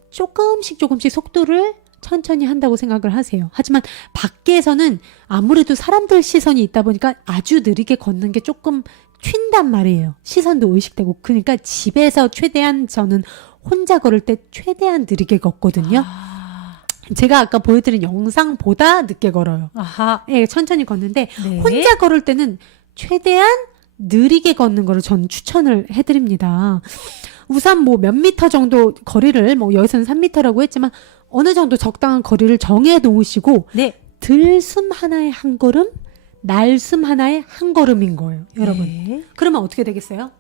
조금씩 속도를 천천히 한다고 생각을 하세요. 하지만 밖에서는 아무래도 사람들 시선이 있다 보니까 아주 느리게 걷는 게 조금 튄단 말이에요. 시선도 의식되고. 그러니까 집에서 최대한 저는 혼자 걸을 때 최대한 느리게 걷거든요. 제가 아까 보여드린 영상보다 늦게 걸어요. 예, 천천히 걷는데 네. 혼자 걸을 때는 최대한 느리게 걷는 거를 저는 추천을 해드립니다. 우선 뭐 몇 미터 정도 거리를 여기서는 3미터라고 했지만 어느 정도 적당한 거리를 정해 놓으시고 네. 들숨 하나에 한 걸음, 날숨 하나에 한 걸음인 거예요, 여러분. 네. 그러면 어떻게 되겠어요?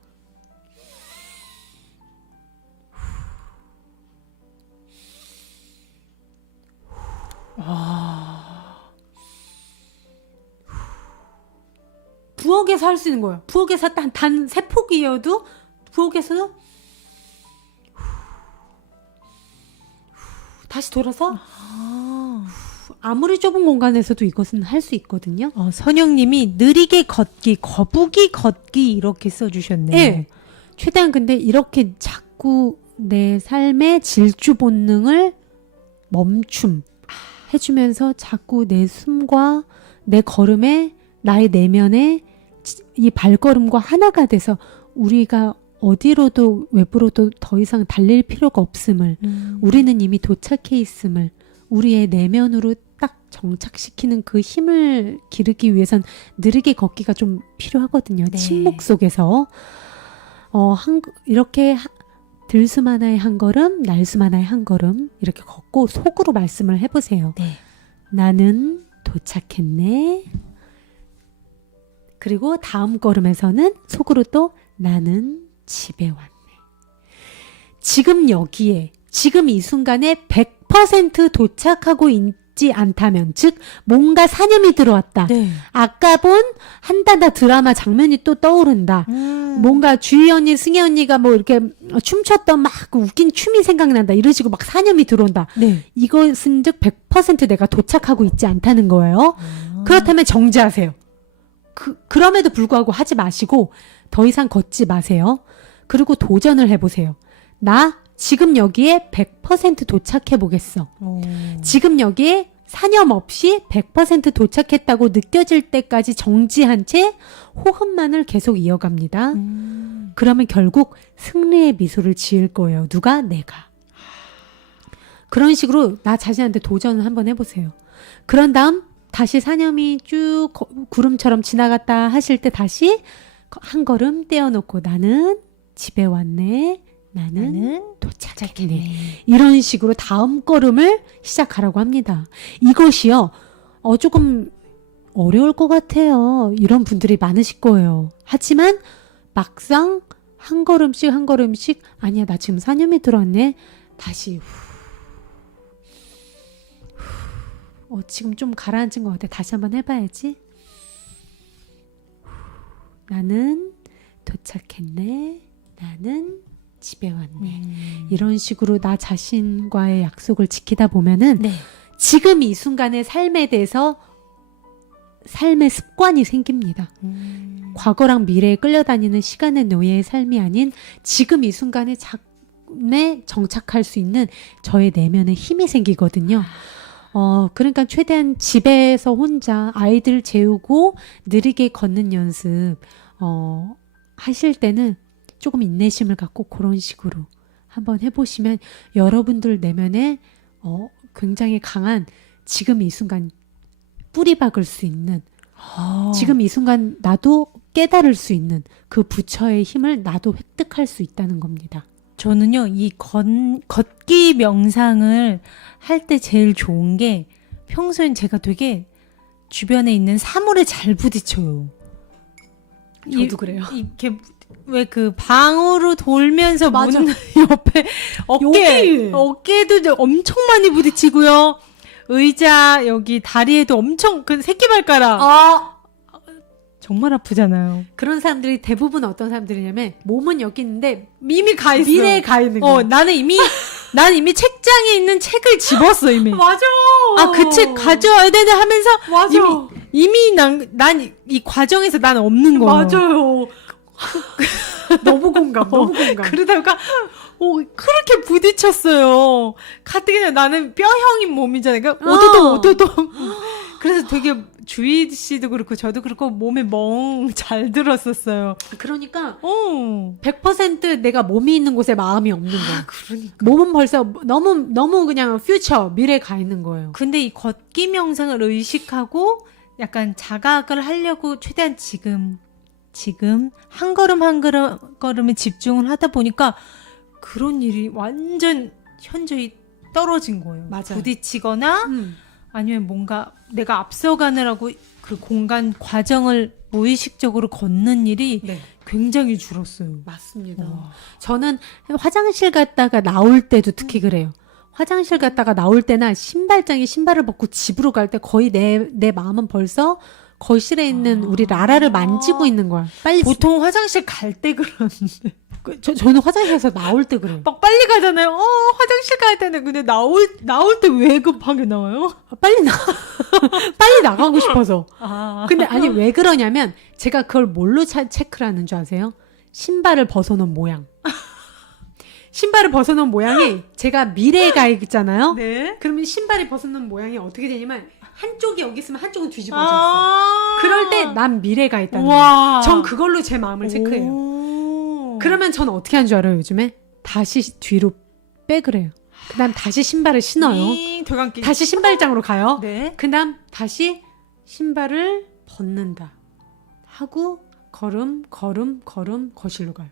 부엌에서 할 수 있는 거예요. 부엌에서 단 세 폭이어도 부엌에서 다시 돌아서 아무리 좁은 공간에서도 이것은 할 수 있거든요. 선영님이 느리게 걷기, 거북이 걷기 이렇게 써주셨네요. 네. 최대한 근데 이렇게 자꾸 내 삶의 질주 본능을 멈춤 해주면서 자꾸 내 숨과 내 걸음에 나의 내면에 이 발걸음과 하나가 돼서 우리가 어디로도 외부로도 더 이상 달릴 필요가 없음을 우리는 이미 도착해 있음을 우리의 내면으로 딱 정착시키는 그 힘을 기르기 위해선 느리게 걷기가 좀 필요하거든요. 네. 침묵 속에서 이렇게 들숨 하나의 한 걸음, 날숨 하나의 한 걸음 이렇게 걷고 속으로 말씀을 해보세요. 네. 나는 도착했네. 그리고 다음 걸음에서는 속으로 또 나는 집에 왔네. 지금 여기에 지금 이 순간에 100% 도착하고 있지 않다면 즉 뭔가 사념이 들어왔다. 네. 아까 본 한다다 드라마 장면이 또 떠오른다. 뭔가 주희 언니, 승혜 언니가 뭐 이렇게 춤췄던 막 웃긴 춤이 생각난다. 이런 식으로 막 사념이 들어온다. 네. 이것은 즉 100% 내가 도착하고 있지 않다는 거예요. 그렇다면 정지하세요. 그럼에도 불구하고 하지 마시고 더 이상 걷지 마세요. 그리고 도전을 해보세요. 나 지금 여기에 100% 도착해 보겠어. 지금 여기에 사념 없이 100% 도착했다고 느껴질 때까지 정지한 채 호흡만을 계속 이어갑니다. 그러면 결국 승리의 미소를 지을 거예요. 누가? 내가. 그런 식으로 나 자신한테 도전을 한번 해보세요. 그런 다음 다시 사념이 쭉 구름처럼 지나갔다 하실 때 다시 한 걸음 떼어놓고 나는 집에 왔네. 나는 도착했네. 이런 식으로 다음 걸음을 시작하라고 합니다. 이것이요. 조금 어려울 것 같아요. 이런 분들이 많으실 거예요. 하지만 막상 한 걸음씩 한 걸음씩 아니야 나 지금 사념이 들어왔네. 다시 지금 좀 가라앉은 것 같아. 다시 한번 해봐야지. 나는 도착했네. 나는 집에 왔네. 이런 식으로 나 자신과의 약속을 지키다 보면은 네. 지금 이 순간의 삶에 대해서 삶의 습관이 생깁니다. 과거랑 미래에 끌려다니는 시간의 노예의 삶이 아닌 지금 이 순간에 정착할 수 있는 저의 내면의 힘이 생기거든요. 그러니까 최대한 집에서 혼자 아이들 재우고 느리게 걷는 연습 하실 때는 조금 인내심을 갖고 그런 식으로 한번 해보시면 여러분들 내면에 굉장히 강한 지금 이 순간 뿌리 박을 수 있는 지금 이 순간 나도 깨달을 수 있는 그 부처의 힘을 나도 획득할 수 있다는 겁니다. 저는요, 이 걷기 명상을 할 때 제일 좋은 게 평소엔 제가 되게 주변에 있는 사물에 잘 부딪혀요. 저도 그래요. 이렇게 왜 그 방으로 돌면서 맞아. 문 옆에 어깨에도 엄청 많이 부딪히고요. 의자 여기 다리에도 엄청 그 새끼발가락 정말 아프잖아요. 그런 사람들이 대부분 어떤 사람들이냐면 몸은 여기 있는데 이미 가 있어. 미래에 가 있는 거. 나는 이미 책장에 있는 책을 집었어 이미. 맞아. 그 책 가져와야 되네 하면서 맞아. 이미 난 이 과정에서 난 없는 거예요. 맞아요. 너무 공감. 너무 공감. 그러다가 그렇게 부딪혔어요. 가뜩이나 나는 뼈형인 몸이잖아요. 그러니까 오도독. 그래서 되게 주희 씨도 그렇고 저도 그렇고 몸에 멍 잘 들었었어요. 그러니까 100% 내가 몸이 있는 곳에 마음이 없는 거야. 그러니까. 몸은 벌써 너무 그냥 퓨처 미래에 가 있는 거예요. 근데 이 걷기 명상을 의식하고 약간 자각을 하려고 최대한 지금 한 걸음 한 걸음에 집중을 하다 보니까 그런 일이 완전 현저히 떨어진 거예요. 맞아요. 부딪히거나 아니면 뭔가 내가 앞서가느라고 그 공간 과정을 무의식적으로 걷는 일이 굉장히 줄었어요. 맞습니다. 저는 화장실 갔다가 나올 때도 특히 그래요. 화장실 갔다가 나올 때나 신발장에 신발을 벗고 집으로 갈 때 거의 내 마음은 벌써 거실에 있는 우리 라라를 만지고 있는 거야. 빨리 보통 화장실 갈 때 그러는데. 저는 화장실에서 나올 때 그래요. 막 빨리 가잖아요. 화장실 가야 되네. 근데 나올 때 왜 급하게 나와요? 빨리 나가고 싶어서. 아. 근데 아니 왜 그러냐면 제가 그걸 뭘로 체크를 하는 줄 아세요? 신발을 벗어놓은 모양. 신발을 벗어놓은 모양이 제가 미래에 가 있잖아요. 네. 그러면 신발이 벗어놓은 모양이 어떻게 되냐면 한쪽이 여기 있으면 한쪽은 뒤집어져 있어. 그럴 때 난 미래가 있다는 거예요. 전 그걸로 제 마음을 체크해요. 그러면 전 어떻게 하는 줄 알아요, 요즘에? 다시 뒤로 빼그래요. 그 다음 다시 신발을 신어요. 돌감기. 다시 신발장으로 가요. 네. 그 다음 다시 신발을 벗는다. 하고 걸음 거실로 가요.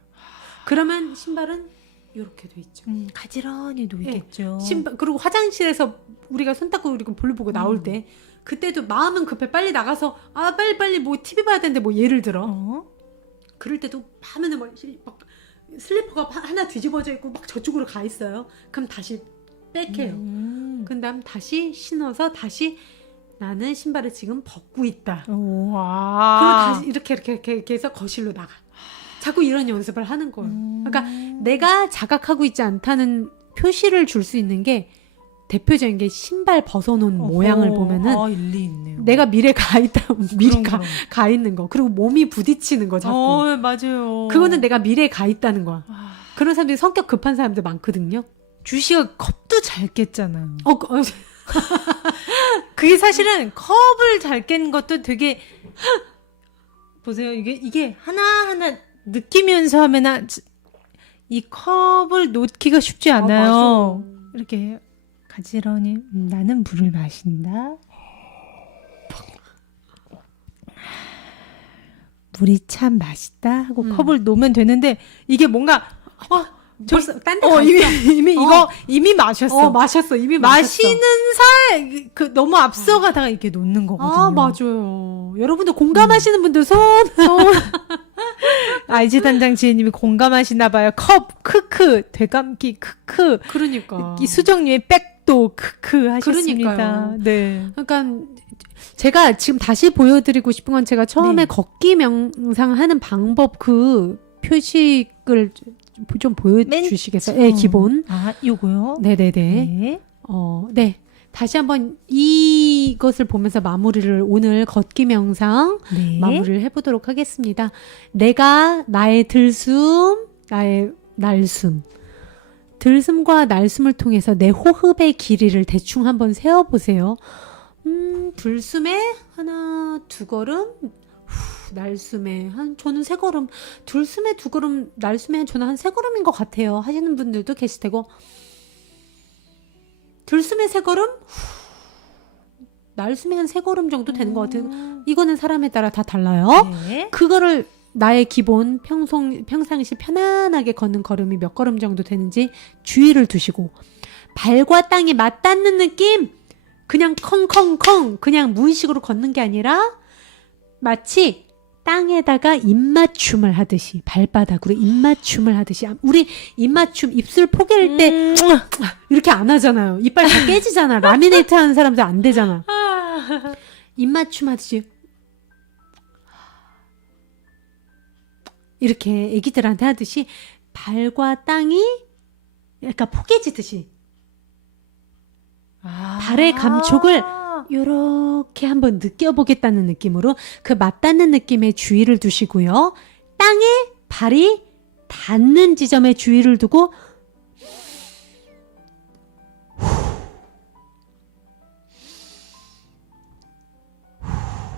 그러면 신발은 이렇게 돼 있죠. 가지런히 놓이겠죠. 그리고 화장실에서 우리가 손 닦고 우리가 볼일 보고 나올 때 그때도 마음은 급해 빨리 나가서 빨리 뭐 TV 봐야 되는데 뭐 예를 들어 그럴 때도 하면은 막 슬리퍼가 하나 뒤집어져 있고 막 저쪽으로 가 있어요. 그럼 다시 뺄게요. 그 다음 다시 신어서 다시 나는 신발을 지금 벗고 있다. 그리고 다시 이렇게 해서 거실로 나가. 자꾸 이런 연습을 하는 거예요. 그러니까 내가 자각하고 있지 않다는 표시를 줄 수 있는 게 대표적인 게 신발 벗어놓은 모양을 보면은 일리 있네요. 내가 미래 가 있다, 미리 그럼. 가 있는 거. 그리고 몸이 부딪히는 거 자꾸. 맞아요. 그거는 내가 미래에 가 있다는 거야. 그런 사람들이 성격 급한 사람들 많거든요. 주시가 컵도 잘 깼잖아요. 그게 사실은 컵을 잘 깬 것도 되게 보세요. 이게 하나하나 느끼면서 하면 이 컵을 놓기가 쉽지 않아요. 이렇게 가지런히 나는 물을 마신다. 물이 참 맛있다 하고 컵을 놓으면 되는데 이게 뭔가 벌써 딴데 이미 마셨어. 이미 마시는 너무 앞서가다가 이렇게 놓는 거거든요. 맞아요. 여러분들 공감하시는 분들 손. IG 단장 지혜님이 공감하시나 봐요. 컵 크크 되감기 크크. 그러니까 이 수정님의 백도 크크 하셨습니다. 그러니까요. 네. 그러니까 제가 지금 다시 보여드리고 싶은 건 제가 처음에 걷기 명상하는 방법 그 표식을 좀 보여주시겠어요? 네, 기본. 요거요? 네네네. 네. 네. 다시 한번 이것을 보면서 마무리를 오늘 걷기 명상 네. 마무리를 해보도록 하겠습니다. 내가 나의 들숨, 나의 날숨. 들숨과 날숨을 통해서 내 호흡의 길이를 대충 한번 세어보세요. 들숨에 하나, 두 걸음, 날숨에 저는 세 걸음, 들숨에 두 걸음, 날숨에 저는 한 세 걸음인 것 같아요. 하시는 분들도 계실 테고, 들숨에 세 걸음, 날숨에 한 세 걸음 정도 되는 것 같아요. 이거는 사람에 따라 다 달라요. 네. 그거를 나의 기본 평상시 편안하게 걷는 걸음이 몇 걸음 정도 되는지 주의를 두시고, 발과 땅이 맞닿는 느낌, 그냥 컹컹컹 그냥 무의식으로 걷는 게 아니라 마치 땅에다가 입맞춤을 하듯이, 발바닥으로 입맞춤을 하듯이. 우리 입맞춤, 입술 포개일 때 이렇게 안 하잖아요. 이빨 다 깨지잖아. 라미네이트 하는 사람들 안 되잖아. 입맞춤 하듯이 이렇게 애기들한테 하듯이 발과 땅이 약간 포개지듯이 발의 감촉을 요렇게 한번 느껴보겠다는 느낌으로 그 맞닿는 느낌에 주의를 두시고요. 땅에 발이 닿는 지점에 주의를 두고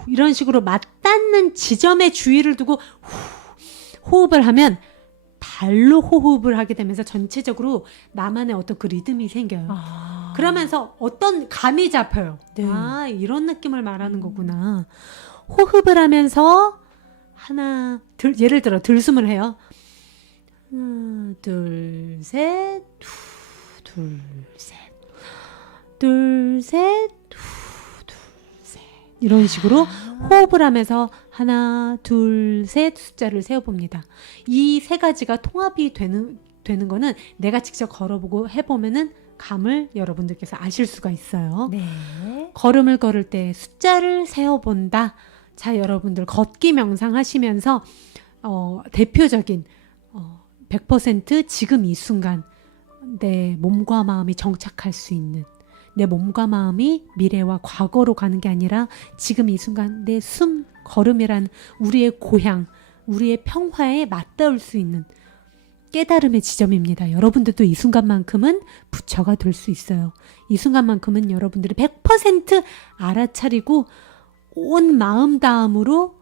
이런 식으로 맞닿는 지점에 주의를 두고 호흡을 하면 발로 호흡을 하게 되면서 전체적으로 나만의 어떤 그 리듬이 생겨요. 그러면서 어떤 감이 잡혀요. 네. 이런 느낌을 말하는 거구나. 호흡을 하면서 예를 들어 들숨을 해요. 하나, 둘, 셋, 둘, 셋, 둘, 셋, 둘, 셋. 이런 식으로 호흡을 하면서 하나, 둘, 셋 숫자를 세어봅니다. 이 세 가지가 통합이 되는 거는 내가 직접 걸어보고 해보면은 감을 여러분들께서 아실 수가 있어요. 네. 걸음을 걸을 때 숫자를 세어본다. 자, 여러분들 걷기 명상하시면서 대표적인 100% 지금 이 순간 내 몸과 마음이 정착할 수 있는, 내 몸과 마음이 미래와 과거로 가는 게 아니라 지금 이 순간 내 숨, 걸음이란 우리의 고향, 우리의 평화에 맞닿을 수 있는 깨달음의 지점입니다. 여러분들도 이 순간만큼은 부처가 될 수 있어요. 이 순간만큼은 여러분들이 100% 알아차리고 온 마음 다음으로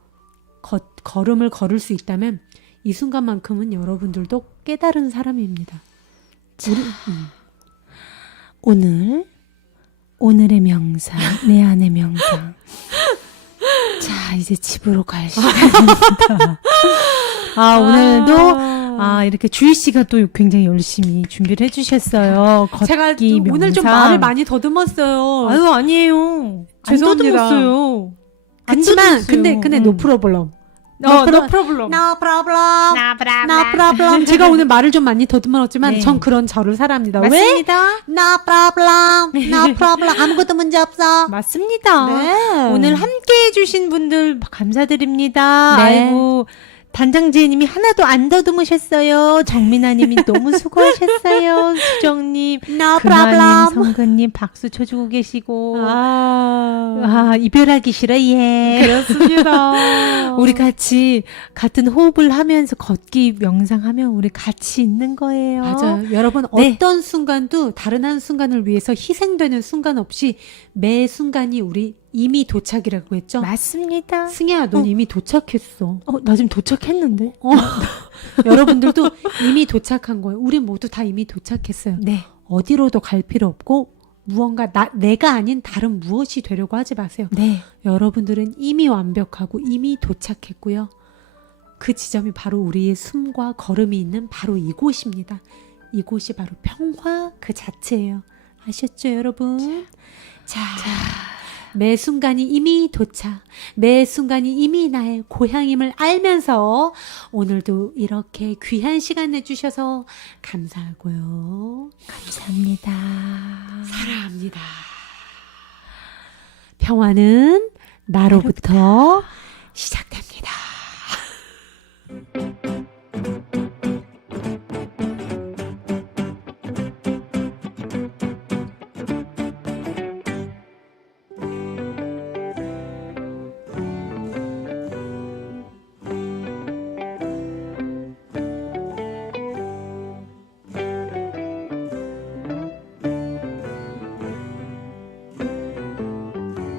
걸음을 걸을 수 있다면 이 순간만큼은 여러분들도 깨달은 사람입니다. 오늘의 명상, 내 안의 명상. 자, 이제 집으로 갈 시간입니다. 오늘도 이렇게 주희 씨가 또 굉장히 열심히 준비를 해주셨어요. 제가 걷기 명상. 오늘 좀 말을 많이 더듬었어요. 아유, 아니에요. 죄송합니다. 안 더듬었어요. 그렇지만 근데 no problem. No problem. No problem. No problem. 제가 오늘 말을 좀 많이 더듬었지만 네. 전 그런 저를 사랑합니다. 맞습니다. 왜? No problem. No problem. 아무것도 문제 없어. 맞습니다. 네. 오늘 함께 해주신 분들 감사드립니다. 네. 아이고, 단장제님이 하나도 안 더듬으셨어요. 정민아님이 너무 수고하셨어요. 수정님, No 금화님, problem. 성근님 박수 쳐주고 계시고. 이별하기 싫어, 예. 그렇습니다. 우리 같이 같은 호흡을 하면서 걷기 명상하면 우리 같이 있는 거예요. 맞아요. 여러분 네. 어떤 순간도 다른 한 순간을 위해서 희생되는 순간 없이 매 순간이 우리 이미 도착이라고 했죠. 맞습니다. 승희야, 넌 이미 도착했어. 나 지금 도착했는데. 여러분들도 이미 도착한 거예요. 우리 모두 다 이미 도착했어요. 네. 어디로도 갈 필요 없고 무언가 내가 아닌 다른 무엇이 되려고 하지 마세요. 네. 여러분들은 이미 완벽하고 이미 도착했고요. 그 지점이 바로 우리의 숨과 걸음이 있는 바로 이곳입니다. 이곳이 바로 평화 그 자체예요. 아셨죠, 여러분? 자, 매 순간이 이미 도착, 매 순간이 이미 나의 고향임을 알면서 오늘도 이렇게 귀한 시간 내주셔서 감사하고요. 감사합니다. 사랑합니다. 평화는 나로부터 시작됩니다.